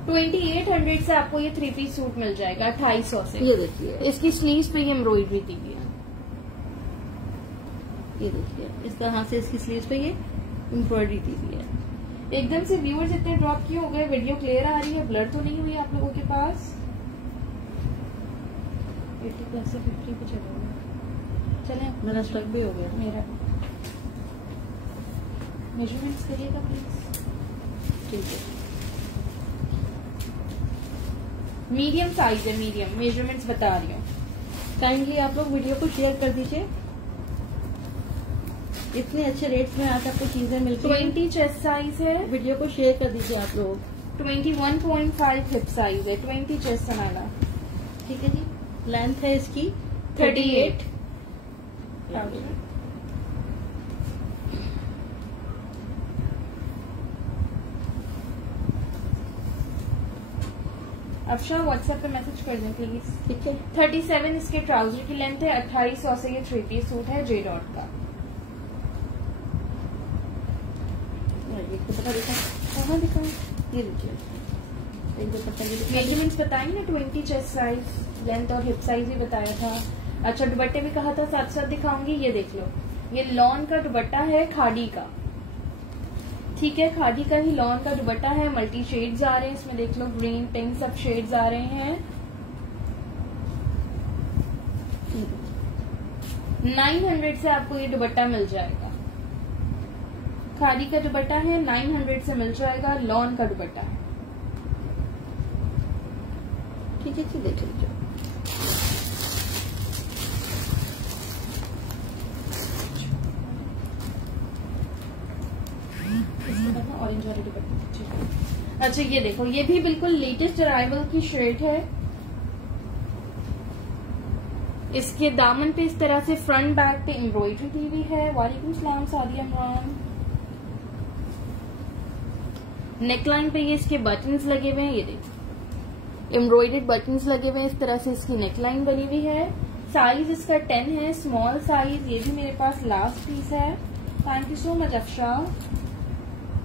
2800 से आपको ये 3 पीस सूट मिल जाएगा, 2800 से। ये देखिए, इसकी स्लीव्स पे ये एम्ब्रॉयडरी दी हुई है। ये देखिए, इस तरह से इसकी स्लीव्स पे ये एम्ब्रॉयडरी दी हुई है। एकदम से व्यूअर्स इतने ड्रॉप क्यों हो गए? वीडियो क्लियर आ रही है, ब्लर तो नहीं हुई आप लोगों के पास? 80+ से 50 पे चलेगा। चले, मेरा स्टक भी हो गया। मेरा मेजरमेंट्स करिएगा प्लीज। ठीक है, मीडियम साइज है, मीडियम मेजरमेंट्स बता रही हूँ। काइंडली आप लोग वीडियो को शेयर कर दीजिए। इतने अच्छे रेट्स में आज आपको चीजें मिलती हैं। 20 चेस्ट साइज है, वीडियो को शेयर कर दीजिए आप लोग। 21.5 हिप साइज है, 20 चेस्ट वाला। ठीक है जी, लेंथ है इसकी 38। अफशा व्हाट्सएप पे मैसेज कर दें प्लीज। ठीक है, 37 इसके ट्राउजर की लेंथ है, 2800 से ये 3 पीस सूट है जे डॉट का। दुपट्टा दिखा, कहाँ दिखाऊं? ये देखिए, एक दुपट्टा ये दिखा। मेजरमेंट्स बताई ना, 20 चेस्ट साइज, लेंथ और हिप साइज भी बताया था। अच्छा, दुपट्टे भी कहा था साथ साथ दिखाऊंगी। ये देख लो, ये लॉन का दुपट्टा है, खादी का। ठीक है, खादी का ही लॉन का दुपट्टा है, मल्टी शेड्स आ रहे हैं इसमें, देख लो ग्रीन पिंक सब शेड्स आ रहे हैं। 900 से आपको ये दुपट्टा मिल जाएगा। खादी का दुपट्टा है, 900 से मिल जाएगा। लॉन का दुपट्टा है। ठीक है जी, देख लीजिए। ऑरेंज वाले दुपट्टे। अच्छा, ये देखो, ये भी बिल्कुल लेटेस्ट अराइवल की शर्ट है। इसके दामन पे इस तरह से फ्रंट बैक पे एम्ब्रॉयडरी दी हुई है। वालेकुम सलाम सादिया इमरान। नेकलाइन पे ये इसके बटन्स लगे हुए हैं, ये देखो एम्ब्रॉयडर्ड बटन्स लगे हुए हैं। इस तरह से इसकी नेकलाइन बनी हुई है। साइज इसका 10 है, स्मॉल साइज। ये भी मेरे पास लास्ट पीस है। Thank you so much Afsha.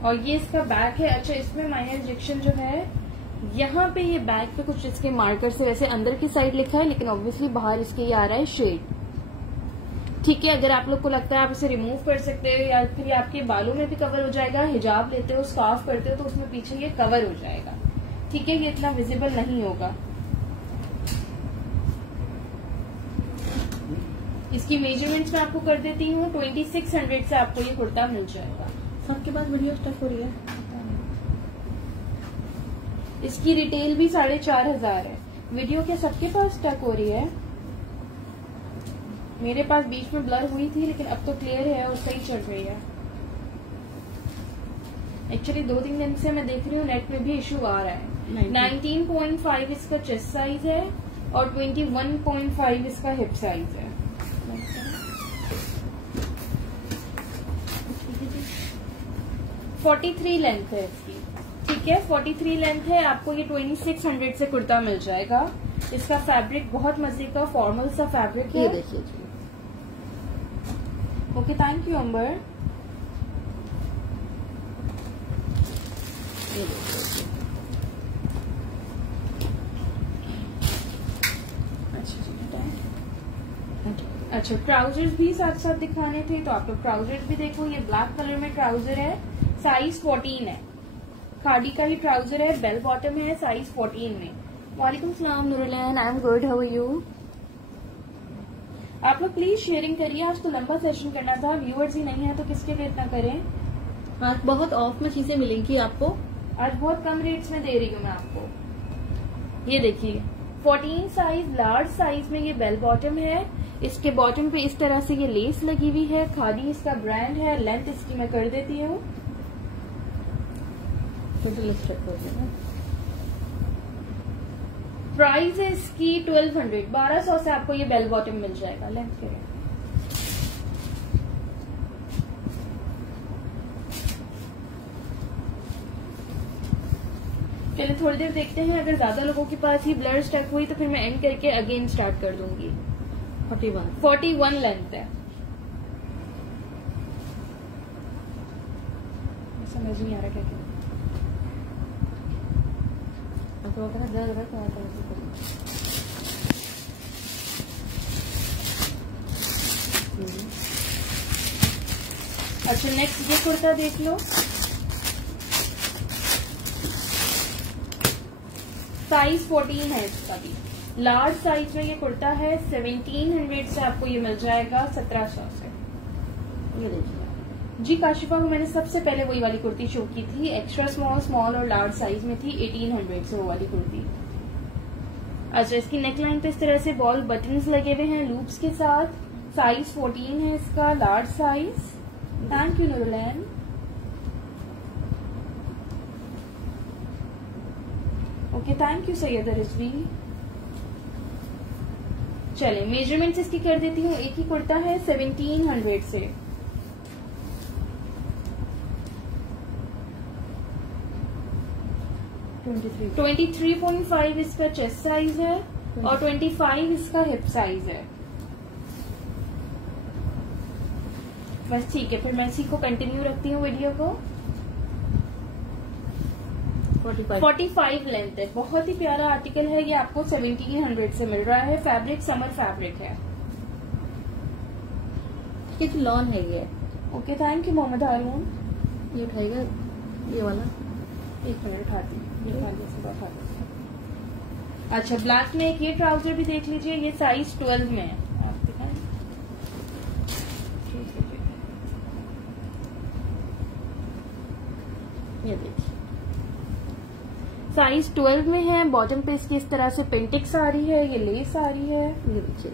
और ये इसका बैक है। अच्छा, इसमें माइनर इंजेक्शन जो है, यहाँ पे ये बैक पे कुछ इसके मार्कर से वैसे अंदर की साइड लिखा है, लेकिन ऑब्वियसली बाहर इसके ये आ रहा है शेड। ठीक है, अगर आप लोग को लगता है आप इसे रिमूव कर सकते हो या फिर आपके बालों में भी कवर हो जाएगा, हिजाब लेते हो, स्कार्फ करते हो तो उसमें पीछे ये कवर हो जाएगा। ठीक है, ये इतना विजिबल नहीं होगा। इसकी मेजरमेंट्स मैं आपको कर देती हूँ। 2600 से आपको ये कुर्ता मिल जाएगा। सबके पास वीडियो स्टक हो रही है। इसकी रिटेल भी 4500 है। वीडियो क्या सबके पास स्टक हो रही है? मेरे पास बीच में ब्लर हुई थी, लेकिन अब तो क्लियर है और सही चल रही है। एक्चुअली 2-3 दिन से मैं देख रही हूँ नेट में भी इशू आ रहा है। 19.5 इसका चेस्ट साइज है और 21.5 इसका हिप साइज है। 43 लेंथ है इसकी। ठीक है, 43 लेंथ है। आपको ये 2600 से कुर्ता मिल जाएगा। इसका फैब्रिक बहुत मजे का फॉर्मल सा फैब्रिक है। ये देखिए। ओके, थैंक यू अंबर। ये देखिए। अच्छा, ट्राउजर्स भी साथ साथ दिखाने थे, तो आप लोग ट्राउजर्स भी देखो। ये ब्लैक कलर में ट्राउजर है, साइज 14 है। खादी का ही ट्राउजर है, बेल बॉटम है, साइज 14 में। वालेकुम सलाम Noorulain, I am good, how are you? आप लोग प्लीज शेयरिंग करिए, आज तो लंबा सेशन करना था, व्यूअर्स ही नहीं है तो किसके लिए इतना करें। आज बहुत ऑफ में चीजें मिलेंगी आपको, आज बहुत कम रेट्स में दे रही हूँ मैं आपको। ये देखिए 14 साइज, लार्ज साइज में ये बेल बॉटम है। इसके बॉटम पे इस तरह से ये लेस लगी हुई है, खादी इसका ब्रांड है। लेंथ इसकी मैं कर देती हूँ, टोटल चेक कर देना। प्राइस है इसकी 1200, 1200 से आपको ये बेल बॉटम मिल जाएगा। लेंथ करें, चलिए थोड़ी देर देखते हैं। अगर ज्यादा लोगों के पास ही ब्लर स्टक हुई तो फिर मैं एंड करके अगेन स्टार्ट कर दूंगी। 41 लेंथ है, समझ नहीं आ रहा क्या क्या। अच्छा, नेक्स्ट ये कुर्ता देख लो, साइज 14 है इसका भी। लार्ज साइज में ये कुर्ता है, 1700 से आपको ये मिल जाएगा 1700 से। ये देखिए जी काशिफा को मैंने सबसे पहले वही वाली कुर्ती शो की थी, एक्स्ट्रा स्मॉल, स्मॉल और लार्ज साइज में थी, 1800 से वो वाली कुर्ती। अच्छा, इसकी नेकलाइन पे इस तरह से बॉल बटन्स लगे हुए हैं लूप्स के साथ, साइज 14 है इसका, large size. Thank you Noorulain. Okay, thank you Syeda Rizvi. चले मेजरमेंट्स इसकी कर देती हूँ। एक ही कुर्ता है 1700 से, $23 23.5 इसका चेस्ट साइज है और 25 इसका हिप साइज है। बस ठीक है, फिर मैं इसी को कंटिन्यू रखती हूँ वीडियो को। 45 लेंथ है, बहुत ही प्यारा आर्टिकल है ये, आपको 1700 से मिल रहा है। फैब्रिक समर फैब्रिक है, किस लॉन है ये? ओके, थैंक यू मोहम्मद हारून। ये उठाएगा ये वाला, एक मिनट उठाती हूँ। अच्छा, ब्लैक में एक ये ट्राउजर भी देख लीजिए, ये साइज 12 में है। आप दिखाएं, ये देखिए साइज 12 में है। बॉटम पे इसकी इस तरह से पेंटिक्स आ रही है, ये लेस आ रही है। ये देखिए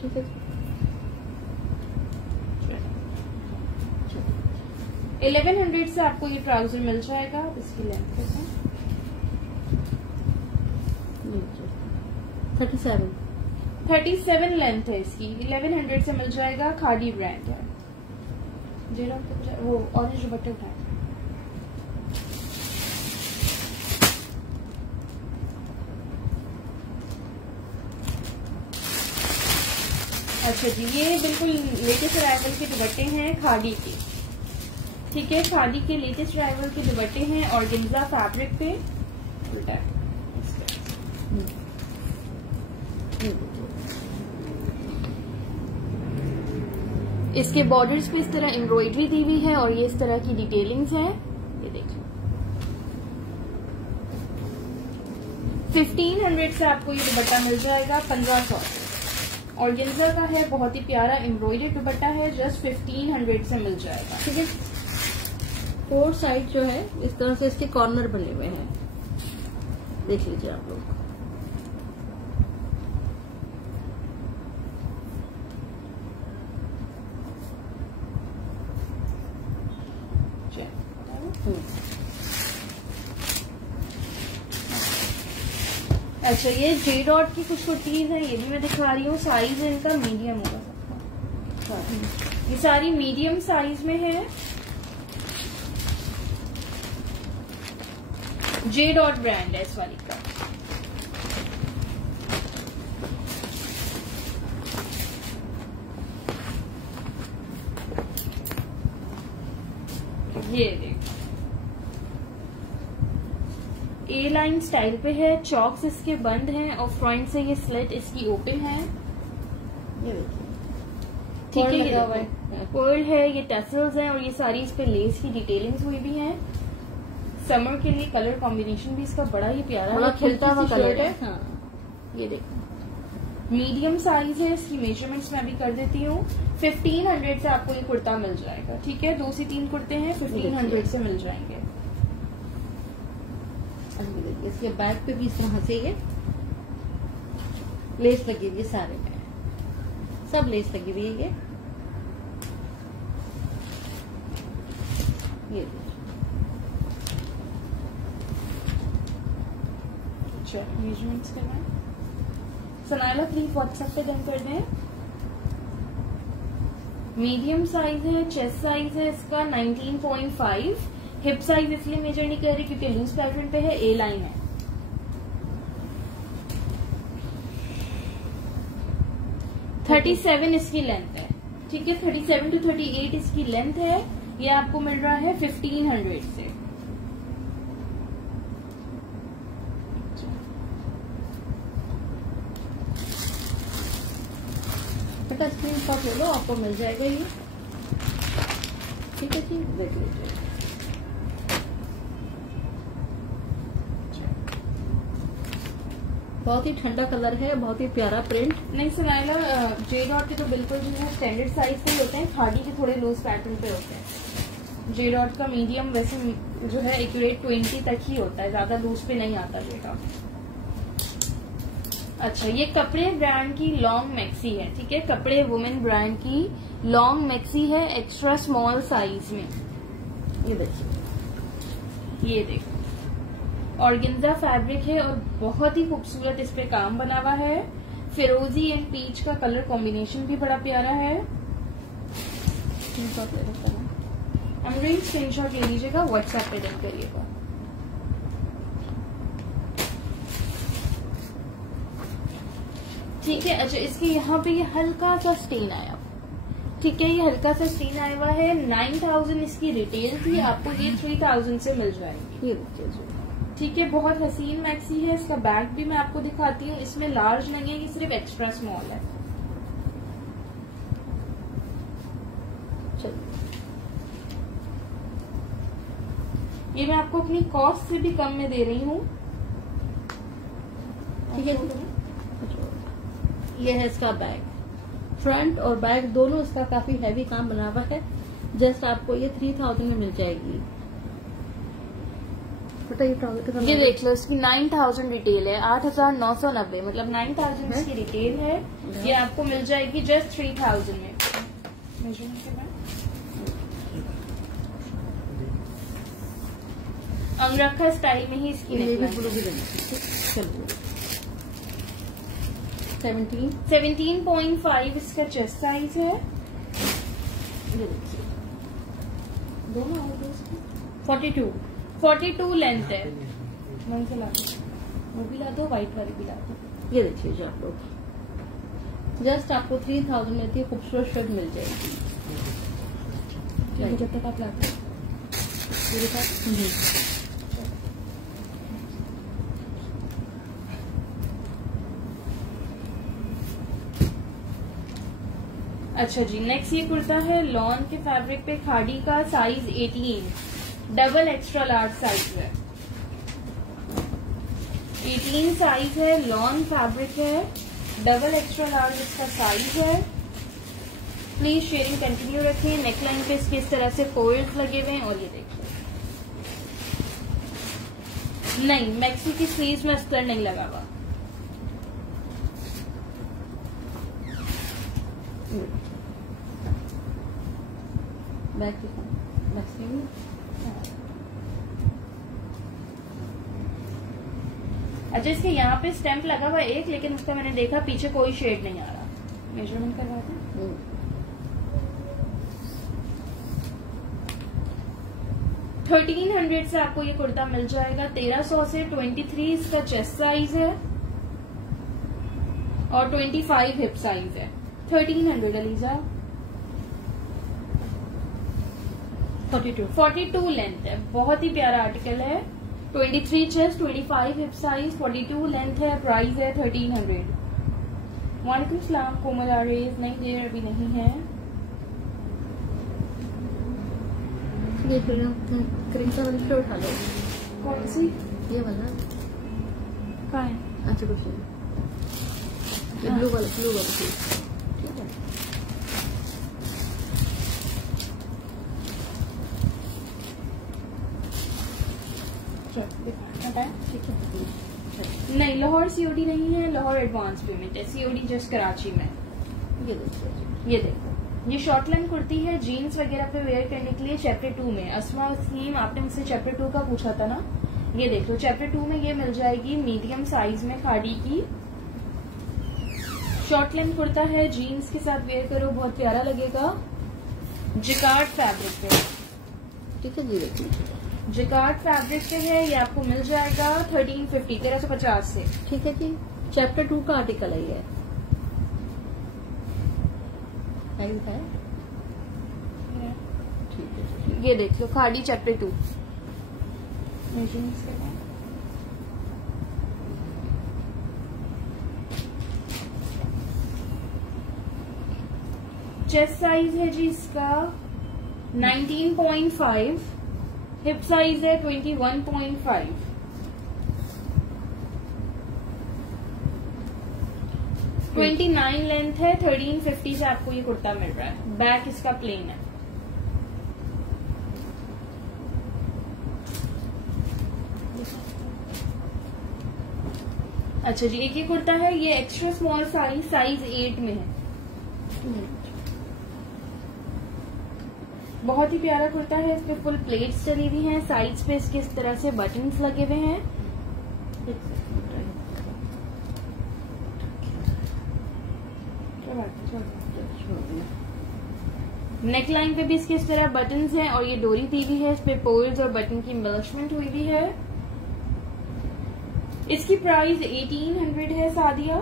ठीक है। 1100 से आपको ये ट्राउजर मिल जाएगा। इसकी लेंथ है 37 लेंथ है इसकी, 1100 से मिल जाएगा। खादी ब्रांड है। वो ऑरेंज दुपट्टे उठाए। अच्छा जी, ये बिल्कुल लेटेस्ट अराइवल के दुपट्टे हैं खादी के, ठीक है। खादी के लेटेस्ट अराइवल के दुपट्टे हैं ऑर्गेन्जा फैब्रिक पे, उल्टा इसके बॉर्डर्स पे इस तरह एम्ब्रॉयडरी दी हुई है और ये इस तरह की डिटेलिंग्स है। ये देखिए 1500 से आपको ये दुपट्टा मिल जाएगा 1500 से। ऑर्गेन्जा का है, बहुत ही प्यारा एम्ब्रॉयडर्ड दुपट्टा है, जस्ट 1500 से मिल जाएगा, ठीक है। 4 साइड जो है इस तरह से इसके कॉर्नर बने हुए हैं, देख लीजिए आप लोग। अच्छा, ये जे डॉट की कुछ कुर्तीज हैं, ये भी मैं दिखा रही हूँ। साइज इनका मीडियम होगा सबका, ये सारी मीडियम साइज में है। जे डॉट ब्रांड है इस वाली का। ये देखो ए लाइन स्टाइल पे है, चॉक्स इसके बंद हैं और फ्रंट से ये स्लिट इसकी ओपन है। ये देखिए ठीक है, लगा हुआ है। पर्ल है, ये टैसल्स हैं और ये सारी इस पे लेस की डिटेलिंग्स हुई भी हैं। समर के लिए कलर कॉम्बिनेशन भी इसका बड़ा ही प्यारा बड़ा है, खिलता हुआ कलर है। हाँ, ये देखो मीडियम साइज है, इसकी मेजरमेंट्स मैं भी कर देती हूँ। 1500 से आपको ये कुर्ता मिल जाएगा। ठीक है, 2 से 3 कुर्ते हैं 1500 से मिल जाएंगे। देखिए इसके बैक पे भी इस तरह से ये लेस लगी हुई है, सारे में सब लेस लगी हुई है। ये मेजरमेंट्स करवाएं। सनाइला प्लीज व्हाट्सएप पे डन कर दें। मीडियम साइज है, चेस्ट साइज है इसका 19.5। हिप साइज इसलिए मेजर नहीं कर रही क्योंकि लूज पैटर्न पे है, ए लाइन है। है 37 इसकी लेंथ है। ठीक है, 37 to 38 इसकी लेंथ है। ये आपको मिल रहा है 1500 से। बेटा स्क्रीनशॉट ले लो, आपको मिल जाएगा ये। ठीक है जी, देख लीजिए। बहुत ही ठंडा कलर है, बहुत ही प्यारा प्रिंट। नहीं सनाइला, जे डॉट के तो बिल्कुल जो है स्टैंडर्ड साइज के होते हैं, खादी के थोड़े लूज पैटर्न पे होते हैं। जे डॉट का मीडियम वैसे जो है एक्यूरेट 20 तक ही होता है, ज्यादा लूज पे नहीं आता जे डॉट। अच्छा, ये कपड़े ब्रांड की लॉन्ग मैक्सी है। ठीक है, कपड़े वुमेन ब्रांड की लॉन्ग मैक्सी है, एक्स्ट्रा स्मॉल साइज में। ये देखिए, ये देखो ऑर्गेन्जा फैब्रिक है और बहुत ही खूबसूरत इस पे काम बना हुआ है। फिरोजी एंड पीच का कलर कॉम्बिनेशन भी बड़ा प्यारा है। स्क्रीनशॉट ले सकता हूँ। स्क्रीनशॉट ले लीजिएगा, व्हाट्सएप पे डन करिएगा। ठीक है। अच्छा, इसके यहाँ पे ये हल्का सा स्टेन आया। ठीक है, ये हल्का सा स्टेन आया हुआ है। 9000 इसकी रिटेल थी, आपको ये 3000 से मिल जाएगी। ये देखिए, ठीक है, बहुत हसीन मैक्सी है। इसका बैग भी मैं आपको दिखाती हूँ, इसमें लार्ज नहीं है, ये सिर्फ एक्स्ट्रा स्मॉल है। ये मैं आपको अपनी कॉस्ट से भी कम में दे रही हूँ। ठीक है। ये है इसका बैग, फ्रंट और बैक दोनों इसका काफी हैवी काम बना हुआ है। जस्ट आपको ये 3000 में मिल जाएगी। ये देख लो, इसकी 9000 रिटेल है, 8990, मतलब 9000 इसकी रिटेल है। ये आपको मिल जाएगी जस्ट 3000 में। अंगरखा स्टाइल में ही इसकी नेकलाइन। 17.5 इसका चेस्ट साइज है। ये देखिए, दोनों 42 लेंथ है। मन से ला दो, वो भी ला दो, व्हाइट वाली भी ला दो। ये देखिए जो आप लोग जस्ट आपको 3000 में इतनी खूबसूरत शर्ट मिल जाएगी। जब तक आप लाते हैं मेरे साथ। अच्छा जी, नेक्स्ट ये कुर्ता है लॉन के फैब्रिक पे, खाड़ी का, size 18, double extra large size है। 18 साइज है, लॉन फैब्रिक है, डबल एक्स्ट्रा लार्ज इसका साइज है। प्लीज शेयरिंग कंटिन्यू रखें। नेकलाइन पे इसके इस तरह से फोल्ड्स लगे हुए हैं और ये देखिए, नहीं मैक्सी की स्लीव्स में अस्तर नहीं लगा हुआ। अच्छा, इसके यहाँ पे स्टैंप लगा हुआ एक, लेकिन उसका मैंने देखा पीछे कोई शेड नहीं आ रहा। मेजरमेंट करवाते हैं। 1300 से आपको ये कुर्ता मिल जाएगा। 1300 से 23 इसका चेस्ट साइज है और 25 हिप साइज है। 1300 अलीजा। 42 लेंथ है, बहुत ही प्यारा आर्टिकल है। 23 चेस्ट, 25 हिप साइज, 42 लेंथ है, प्राइस है 1300। वालेकुम सलाम कोमल आरेज, नहीं देर अभी नहीं है। ये क्रिंकल वाली फ्लोर उठा लो। कौन सी? ये वाला कहाँ है? अच्छा कुछ नहीं, ये ब्लू वाला चीज, ठीक है। ठीक है। नहीं, लाहौर सीओडी नहीं है, लाहौर एडवांस पेमेंट है, सीओडी जस्ट कराची में। ये देखो, ये देखो, ये शॉर्ट लेंथ कुर्ती है, जीन्स वगैरह पे वेयर करने के लिए। चैप्टर 2 में अस्मा वसीम, आपने मुझसे चैप्टर 2 का पूछा था ना, ये देख लो चैप्टर 2 में ये मिल जाएगी मीडियम साइज में खाड़ी की। शॉर्ट लेंथ कुर्ता है, जीन्स के साथ वेयर करो, बहुत प्यारा लगेगा। जिकार्ड फैब्रिक पे, ठीक है जी। देखिए जिकार्ड फैब्रिक पे है, ये आपको मिल जाएगा 1350, 1350 से। ठीक है जी। चैप्टर 2 का आर्टिकल है ये, है ठीक है। ये देख लो खाड़ी चैप्टर 2। चेस्ट साइज है जी इसका 19.5, हिप साइज है 21.5। 29 लेंथ है, 1350 से आपको ये कुर्ता मिल रहा है। बैक इसका प्लेन है। अच्छा जी, एक ये कुर्ता है, ये एक्स्ट्रा स्मॉल साइज 8 में है। बहुत ही प्यारा कुर्ता है, इस पे फुल प्लेट्स चली हुई हैं, साइड्स पे इसके इस तरह से बटन्स लगे हुए हैं। नेक लाइन पे भी इसके इस तरह बटन्स हैं और ये डोरी दी हुई है, इस पे पोल्स और बटन की एम्बेलिशमेंट हुई हुई है। इसकी प्राइस 1800 है सादिया,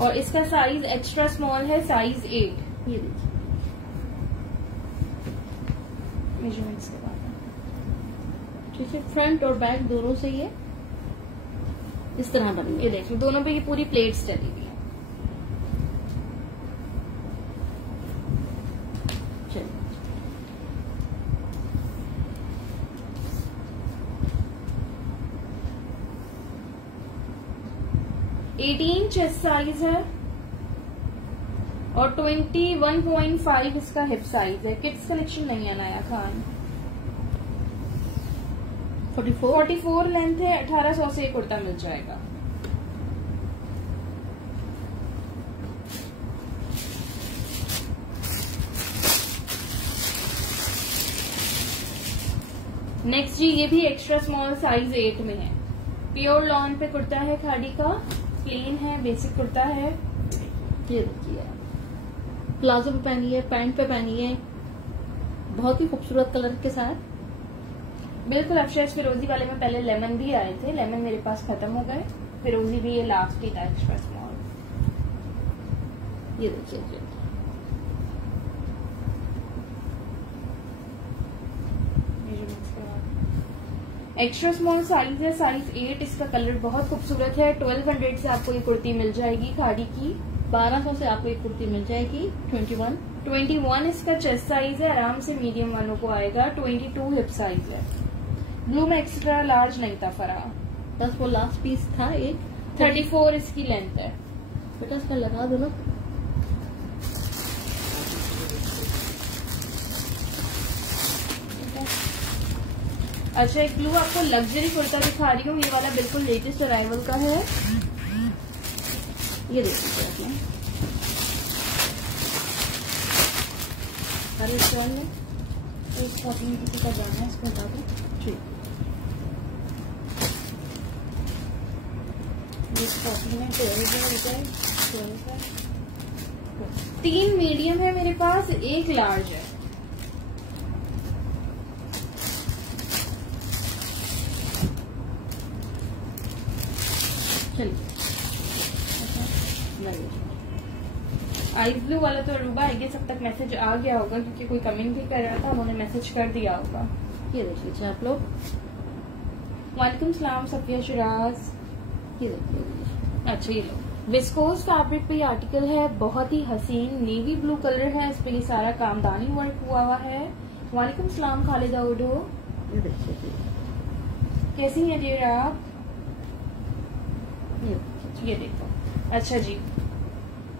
और इसका साइज एक्स्ट्रा स्मॉल है, साइज 8। ये देखिए मेजरमेंट्स के बाद, ठीक है। फ्रंट और बैक दोनों से ये इस तरह बनी, ये देखिए दोनों पे ये पूरी प्लेट्स चली हुई है। चलिए 18 चेस्ट साइज है और 21.5 इसका हिप साइज है। किड्स कलेक्शन नहीं है नया खान। 44 लेंथ है, 1800 से कुर्ता मिल जाएगा। नेक्स्ट जी, ये भी एक्स्ट्रा स्मॉल साइज 8 में है। प्योर लॉन पे कुर्ता है, खाड़ी का प्लेन है, बेसिक कुर्ता है। ये देखिए प्लाजो पे पहनिए, पैंट पे पहनिए, बहुत ही खूबसूरत कलर के साथ। बिल्कुल अफशेष फिरोजी वाले में पहले लेमन भी आए थे, लेमन मेरे पास खत्म हो गए, फिरोजी भी ये लास्ट ही था एक्स्ट्रा स्मॉल। ये देखिए एक्स्ट्रा स्मॉल साइज है, साइज 8। इसका कलर बहुत खूबसूरत है। 1200 से आपको ये कुर्ती मिल जाएगी खाड़ी की। 1200 से आपको एक कुर्ती मिल जाएगी। 21 इसका चेस्ट साइज है, आराम से मीडियम वालों को आएगा। 22 हिप साइज है। ब्लू में एक्स्ट्रा लार्ज नहीं था फरा, बस वो लास्ट पीस था एक। 34 इसकी लेंथ है। बेटा इसका लगा दो ना। अच्छा, एक ब्लू आपको लग्जरी कुर्ता दिखा रही हूँ, ये वाला बिल्कुल लेटेस्ट अराइवल का है। ये देखिए आपने अरे स्टॉल में एक शॉपिंग किसी का जाना है, इसको बता दो। ठीक, शॉपिंग में 3 मीडियम है मेरे पास, 1 लार्ज है। आइस ब्लू वाला तो रूबा आई गेस अब तक मैसेज आ गया होगा, क्योंकि कोई कमेंट भी कर रहा था, उन्होंने मैसेज कर दिया होगा। ये देख लीजिए आप लोग। वालेकुम सलाम सफिया शिराज। ये देखिए, अच्छा ये लो, विस्कोस फैब्रिक पे ये आर्टिकल है, बहुत ही हसीन नेवी ब्लू कलर है, इस पे ये सारा कामदानी वर्क हुआ हुआ है। वालेकुम सलाम खालिदा उडो। ये देखिए, कैसी हैं डियर आप? ये ये देखो, अच्छा जी,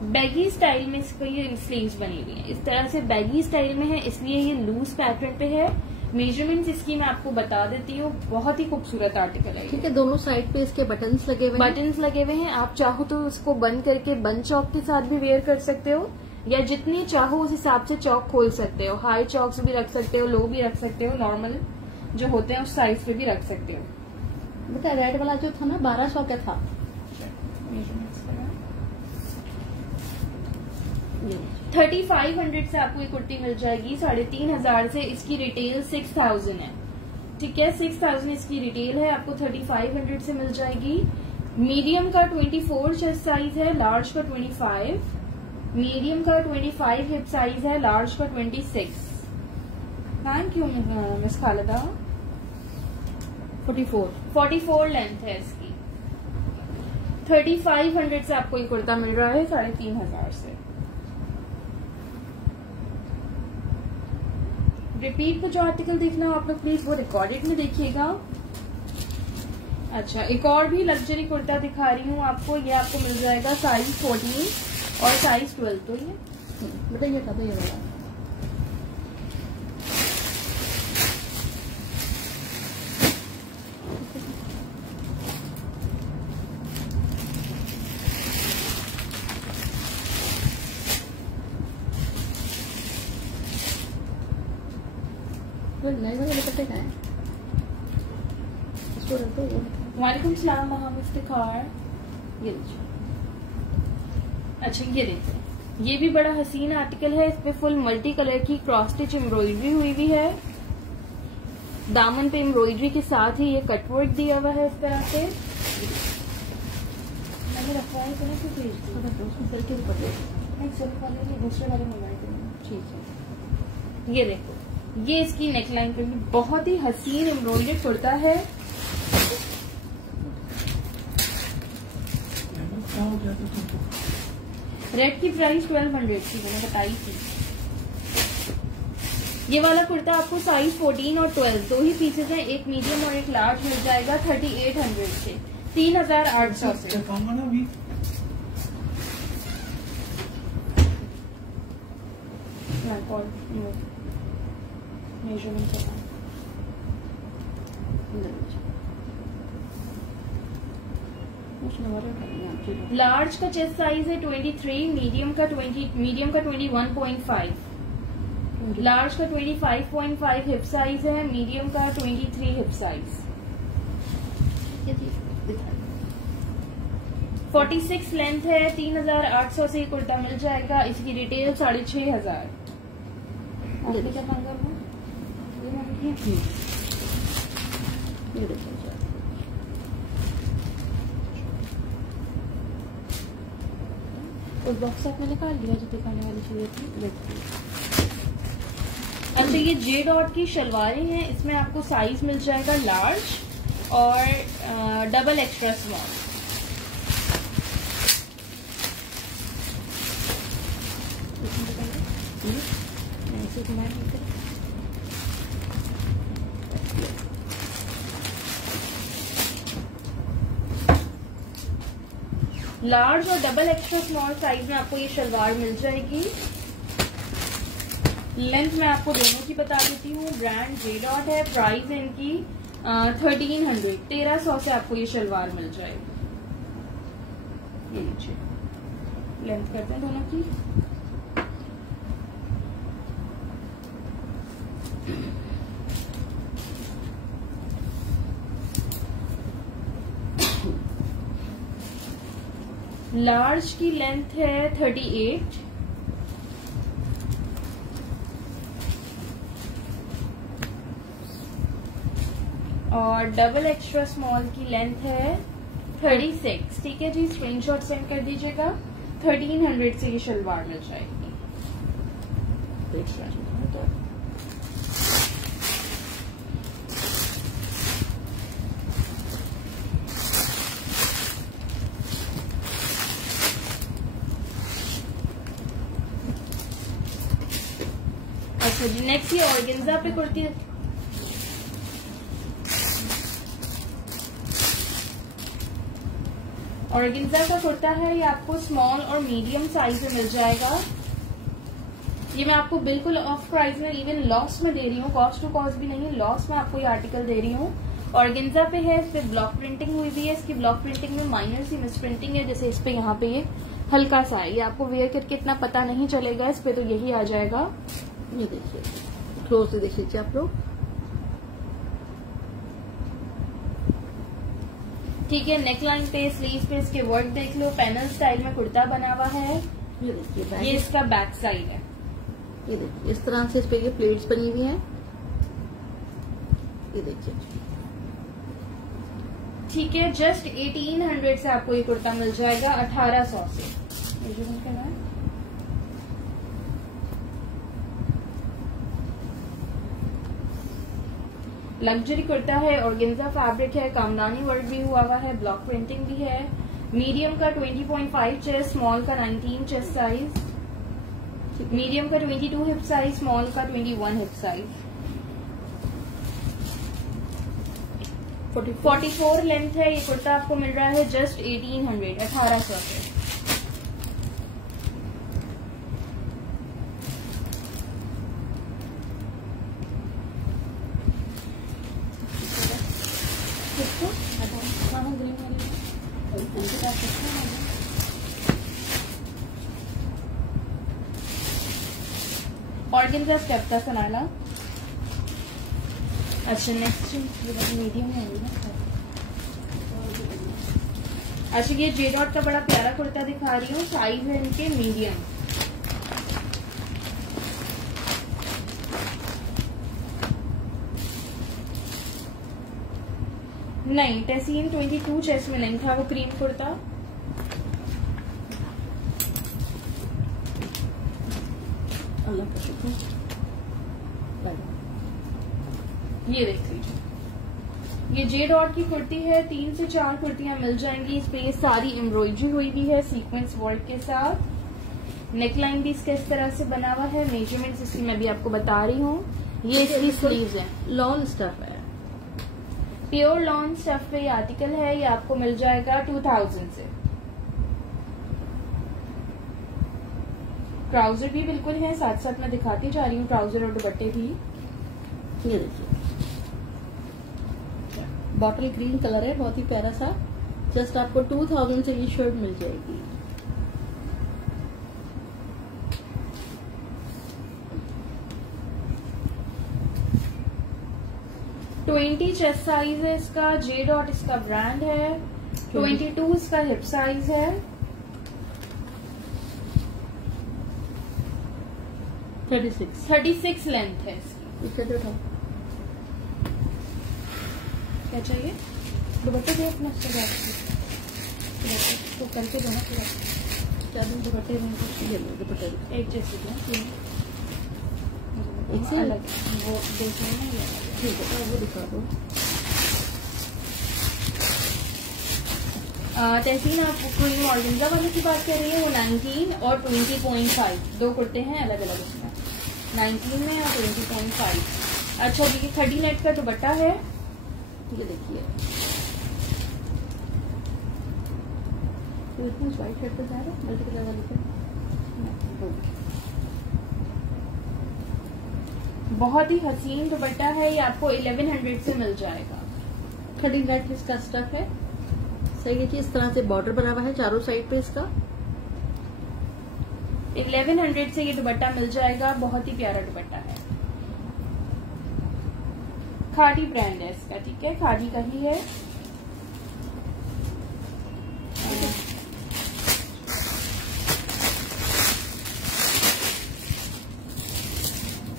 बैगी स्टाइल में इसको ये स्लीव्स बनी हुई है, इस तरह से बैगी स्टाइल में है, इसलिए ये लूज पैटर्न पे है। मेजरमेंट्स इसकी मैं आपको बता देती हूँ, बहुत ही खूबसूरत आर्टिकल है। ठीक है, दोनों साइड पे इसके बटन्स लगे हुए हैं। बटन्स लगे हुए हैं, आप चाहो तो उसको बंद करके बंद चौक के साथ भी वेयर कर सकते हो, या जितनी चाहो उस हिसाब से चौक खोल सकते हो। हाई चौक्स भी रख सकते हो, लो भी रख सकते हो, नॉर्मल जो होते हैं उस साइज पे भी रख सकते हो। बेटा रेड वाला जो था ना 1200 का था। 3500 से आपको ये कुर्ती मिल जाएगी, 3500 से। इसकी रिटेल 6000 है, ठीक है, 6000 इसकी रिटेल है, आपको 3500 से मिल जाएगी। मीडियम का 24 चेस्ट साइज है, लार्ज का 25, मीडियम का 25 हिप साइज है, लार्ज का 26। Thank you miss Khalida. 44 length है इसकी। 3500 से आपको ये कुर्ता मिल रहा है 3500 से। रिपीट को जो आर्टिकल देखना हो आप लोग प्लीज वो रिकॉर्डेड में देखिएगा। अच्छा, एक और भी लग्जरी कुर्ता दिखा रही हूँ आपको, ये आपको मिल जाएगा साइज 14 और साइज 12। तो ये बताइए था ये वाला। नए वाले दुपट्टे का है, इसको रख दो। वालेकुम सलाम महामुफ्तिखार। ये लीजिए। अच्छा ये देखिए, ये भी बड़ा हसीन आर्टिकल है, इस पे फुल मल्टी कलर की क्रॉस स्टिच एम्ब्रॉयडरी हुई हुई है, दामन पे एम्ब्रॉयडरी के साथ ही ये कटवर्क दिया हुआ है इस तरह से। मैंने रखा है तो फिर भेज दो, उसमें सिल्क के दुपट्टे। नहीं सिल्क वाले नहीं, दूसरे वाले मंगाए थे। ठीक है, ये देखो, ये इसकी नेकलाइन पे भी बहुत ही हसीन एम्ब्रॉयडर्ड कुर्ता है। रेड की प्राइस 1200 थी, मैंने बताई थी। ये वाला कुर्ता आपको साइज 14 और 12 दो ही पीसेज हैं, एक मीडियम और एक लार्ज मिल जाएगा 3800 से, 3800 से। लार्ज का चेस्ट साइज है 23, मीडियम का 21.5, लार्ज का 25.5 हिप साइज है, मीडियम का 23 हिप साइज। 46 लेंथ है, 3800 से कुर्ता मिल जाएगा, इसकी रिटेल 6500। आपने क्या मांगा? ये देखिए। उस बॉक्स आप में निकाल लिया जो दिखाने वाली चीजें थी। अच्छा, ये जे डॉट की शलवारें हैं, इसमें आपको साइज मिल जाएगा लार्ज और डबल एक्स्ट्रा स्मॉल। लार्ज और डबल एक्स्ट्रा स्मॉल साइज में आपको ये शलवार मिल जाएगी। लेंथ मैं आपको दोनों की बता देती हूँ। ब्रांड जे डॉट है, प्राइस है इनकी 1300, 1300 से आपको ये शलवार मिल जाएगी। ये लीजिए, लेंथ करते हैं दोनों की। लार्ज की लेंथ है 38, और डबल एक्स्ट्रा स्मॉल की लेंथ है 36। ठीक है जी, स्क्रीनशॉट सेंड कर दीजिएगा। 1300 से ये शलवार मिल जाएगी। अच्छा जी, नेक्स्ट ये ऑर्गेन्जा पे कुर्ती। ऑर्गेन्जा का कुर्ता है, ये आपको स्मॉल और मीडियम साइज में मिल जाएगा। ये मैं आपको बिल्कुल ऑफ प्राइस में, इवन लॉस में दे रही हूँ, कॉस्ट टू कॉस्ट भी नहीं, लॉस में आपको ये आर्टिकल दे रही हूँ। ऑर्गेन्जा पे है, इस पे ब्लॉक प्रिंटिंग हुई हुई है। इसकी ब्लॉक प्रिंटिंग में माइनर सी मिस प्रिंटिंग है, जैसे इस पे यहाँ पे ये हल्का सा है, ये आपको वेयर करके इतना पता नहीं चलेगा, इस पे तो यही आ जाएगा। ये देखिए, क्लोज से देख लीजिए आप लोग। ठीक है, नेकलाइन पे, स्लीव पे इसके वर्क देख लो, पैनल स्टाइल में कुर्ता बना हुआ है। ये देखिए, ये इसका बैक साइड है। ये देखिए, इस तरह से इस पे ये प्लेट्स बनी हुई हैं। ये देखिए, ठीक है, जस्ट 1800 से आपको ये कुर्ता मिल जाएगा, 1800 से। लग्जरी कुर्ता है, ऑर्गेन्जा फैब्रिक है, कामदानी वर्क भी हुआ है, ब्लॉक प्रिंटिंग भी है। मीडियम का 20.5 चेस्ट, स्मॉल का 19 चेस्ट साइज, मीडियम का 22 हिप साइज, स्मॉल का 21 हिप साइज। 44 लेंथ है, ये कुर्ता आपको मिल रहा है जस्ट 1800, 1800 से। ऑर्गेन्जा स्टेप का सनाला। अच्छा, नेक्स्ट मीडियम है ना। अच्छा, ये जे डॉट का बड़ा प्यारा कुर्ता दिखा रही हूँ, साइज है इनके मीडियम। नहीं, टेसीन 22 चेस्ट में नहीं था, वो क्रीम कुर्ता। अल्लाह का शुक्र। ये देख लीजिए, ये जे डॉट की कुर्ती है, 3 से 4 कुर्तियां मिल जाएंगी। इस पे ये सारी एम्ब्रॉयडरी हुई भी है सीक्वेंस वर्क के साथ। नेकलाइन भी इसका इस तरह से बना हुआ है। मेजरमेंट्स इसकी मैं भी आपको बता रही हूँ। ये इसकी स्लीव्स है, लॉन स्टफ है, प्योर लॉन स्टफ पे ये आर्टिकल है। ये आपको मिल जाएगा 2000 से। ट्राउजर भी बिल्कुल है, साथ साथ मैं दिखाती जा रही हूँ ट्राउजर और दुपट्टे भी। ये देखिए, बॉटल ग्रीन कलर है, बहुत ही प्यारा सा। जस्ट आपको 2000 से ये शर्ट मिल जाएगी। ट्वेंटी चेस्ट साइज है इसका, जे डॉट इसका ब्रांड है। 22 इसका हिप साइज है। 36 लेंथ है इसकी। क्या चाहिए? दुपट्टे दे अपना तो करके दो ना पूरा। क्या दूं दुपट्टे में? ये लो दुपट्टे, एक जैसे दो, एक से अलग वो देख रहे हैं। ठीक है, वो दिखा दो। तहसीन, आप क्रीम ऑर्गेन्जा वाले की बात कर रही है, वो 19 और 20.5 दो कुर्ते हैं अलग अलग उसमें, 19 में और 20.5। अच्छा जी, 30 नेट का दुपट्टा है। ये देखिए, व्हाइट शर्ट पे जा रहा है, मल्टी कलर वाली पे। बहुत ही हसीन दुपट्टा है, ये आपको 1100 से मिल जाएगा। 30 नेट इसका स्टफ है, सही है कि इस तरह से बॉर्डर बना हुआ है चारों साइड पे इसका। 1100 से ये दुपट्टा मिल जाएगा, बहुत ही प्यारा दुपट्टा है। खादी ब्रांड है इसका, ठीक है, खादी का ही है।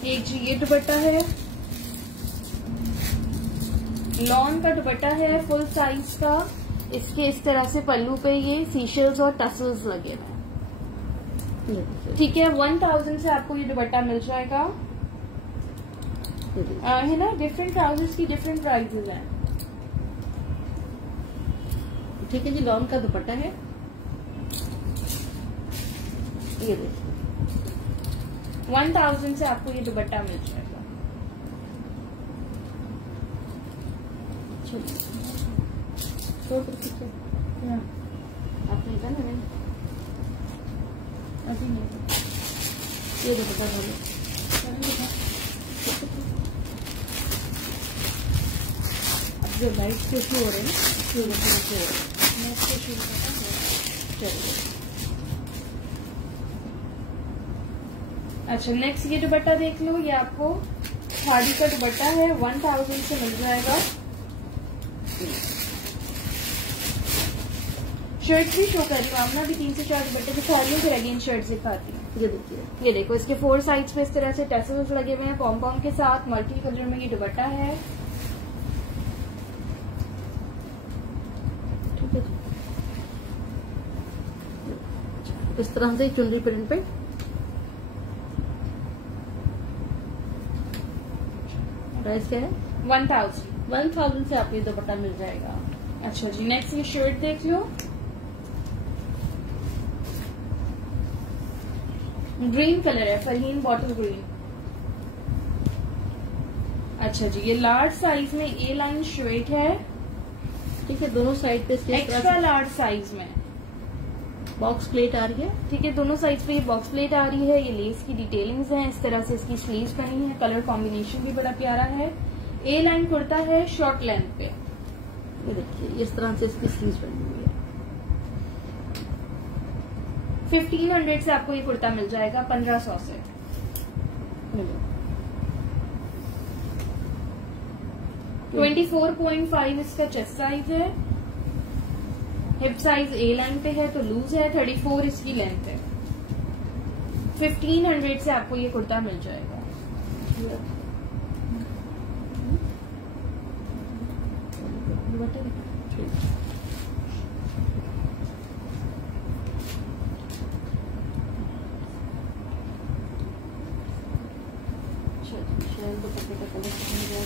एक जी ये दुपट्टा है, लॉन का दुपट्टा है, फुल साइज का। इसके इस तरह से पल्लू पे ये सीशल्स और टसल्स लगे हैं। ठीक है, 1000 से आपको ये दुपट्टा मिल जाएगा। है ना, डिफरेंट ट्राउजर्स की डिफरेंट प्राइसेस हैं। ठीक है जी, लॉन का दुपट्टा है, ये देखिए 1000 से आपको ये दुपट्टा मिल जाएगा। आपने कहा ना मैंने अभी नहीं, ये दुपट्टा बोलो। अब जो लाइट के शो हो रहे हैं चलिए। अच्छा, नेक्स्ट ये दुपट्टा देख लो, ये आपको खादी का दुपट्टा है, 1000 से मिल जाएगा। शर्ट भी शो कर रही हूँ, आपने भी 3 से 4 दुपट्टे दिखा रही हूँ, फिर अगेन शर्ट दिखाती हूँ। ये देखिए, ये देखो, इसके 4 साइड्स पे इस तरह से टैसल्स लगे हुए हैं पॉम पॉम के साथ, मल्टी कलर में ये दुपट्टा है। ठीक है जी, इस तरह से चुनरी प्रिंट पे प्राइस क्या है? 1000 से आपको ये दुपट्टा मिल जाएगा। अच्छा जी, नेक्स्ट ये शर्ट देख लो, ग्रीन कलर है, फरहीन बॉटल ग्रीन। अच्छा जी, ये लार्ज साइज में ए लाइन शर्ट है। ठीक है, दोनों साइड पे इसके एक्स्ट्रा लार्ज साइज में बॉक्स प्लेट आ रही है। ठीक है, दोनों साइड पे ये बॉक्स प्लेट आ रही है। ये लेस की डिटेलिंग्स हैं, इस तरह से इसकी स्लीव्स बनी है, कलर कॉम्बिनेशन भी बड़ा प्यारा है। ए लाइन कुर्ता है शॉर्ट लेंथ पे। ये देखिए, इस तरह से इसकी स्लीव्स बनी हुई है। 1500 से आपको ये कुर्ता मिल जाएगा, 1500 से। 24.5 इसका चेस्ट साइज है, हिप साइज ए लाइन पे है तो लूज है, 34 इसकी लेंथ है। 1500 से आपको ये कुर्ता मिल जाएगा।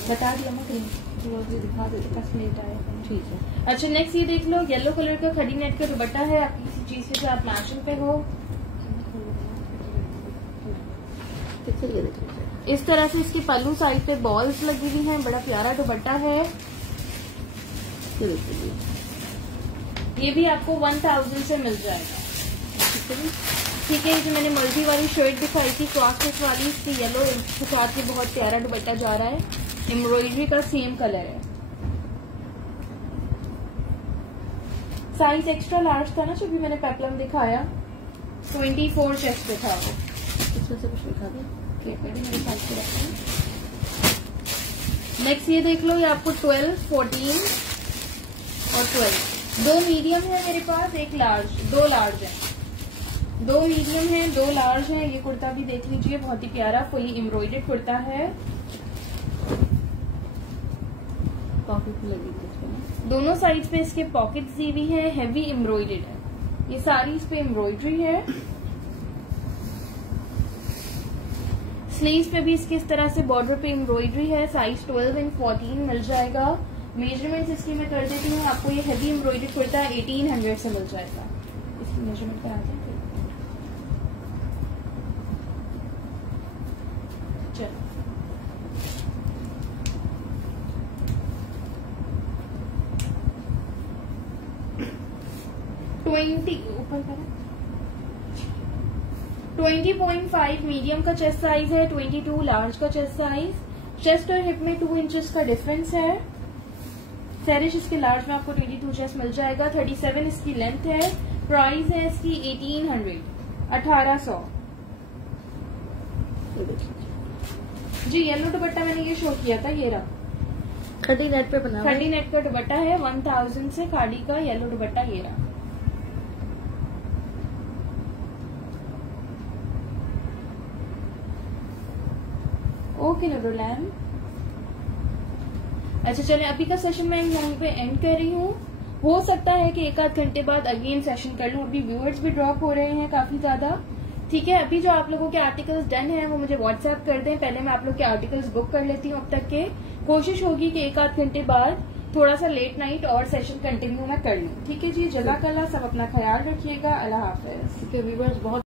बता दिया मैं, दिखा देते। कस्मेट आया। ठीक है, अच्छा, नेक्स्ट ये देख लो, येलो कलर का खड़ी नेट का दुपट्टा है, आप किसी चीज के साथ मैचिंग पे हो। ये देखिए, इस तरह से इसकी पल्लू साइड पे बॉल्स लगी हुई हैं, बड़ा प्यारा दुपट्टा है। ये देखिए, ये भी आपको 1000 से मिल जाएगा। ठीक है, जो मैंने मल्टी वाली शर्ट दिखाई थी क्रॉस स्टिच वाली, इसकी येलो के साथ ये बहुत प्यारा दुपट्टा जा रहा है, एम्ब्रॉयडरी का सेम कलर है। साइज एक्स्ट्रा लार्ज था ना जो भी मैंने पेप्लम दिखाया, 24 चेस्ट पे था वो। इसमें से कुछ लिखा दिया। मेरे साइज पे रखा। नेक्स्ट ये देख लो, ये आपको 12, 14 और 12, 2 मीडियम है मेरे पास, एक लार्ज, 2 लार्ज है, 2 मीडियम है, 2 लार्ज है। ये कुर्ता भी देख लीजिए, बहुत ही प्यारा फुली एम्ब्रॉयडर्ड कुर्ता है। पॉकेट भी लगी है इसमें। दोनों साइड पे इसके पॉकेट्स दी हुई है, हैवी एम्ब्रॉयडर्ड है, ये सारी इस पे एम्ब्रॉयडरी है। स्लीव्स पे भी इसके इस तरह से बॉर्डर पे एम्ब्रॉयडरी है। साइज 12 एंड 14 मिल जाएगा। मेजरमेंट्स इसकी मैं कर देती हूँ आपको, ये हैवी एम्ब्रॉयडर्ड कुर्ता 1800 से मिल जाएगा। इसकी मेजरमेंट करा दें। चलो, ऊपर करें। 20.5 मीडियम का चेस्ट साइज है, 22 लार्ज का चेस्ट साइज। चेस्ट और हिप में 2 इंचेस का डिफरेंस है। सैरिश इसके लार्ज में आपको 22 चेस्ट मिल जाएगा, 37 इसकी लेंथ है। प्राइस है इसकी 1800, 1800 जी। येलो दुपट्टा मैंने ये शो किया था, ये रहा, खड़ी नेट पे बना, खड़ी नेट का दुपट्टा है, 1000 से खाड़ी का येलो दुपट्टा ये रहा। ओके नूरुलैम। अच्छा चले, अभी का सेशन मैं यहीं पे एंड कर रही हूँ। हो सकता है कि 1 आध घंटे बाद अगेन सेशन कर लूँ, अभी व्यूअर्स भी ड्रॉप हो रहे हैं काफी ज्यादा, ठीक है, अभी जो आप लोगों के आर्टिकल्स डन हैं वो मुझे व्हाट्सएप कर दें। पहले मैं आप लोग के आर्टिकल्स बुक कर लेती हूँ अब तक के। कोशिश होगी कि 1-8 घंटे बाद थोड़ा सा लेट नाइट और सेशन कंटिन्यू मैं कर लूँ। ठीक है जी, जज़ाकल्लाह, सब अपना ख्याल रखिएगा। अल्लाह हाफिज। व्यूअर्स बहुत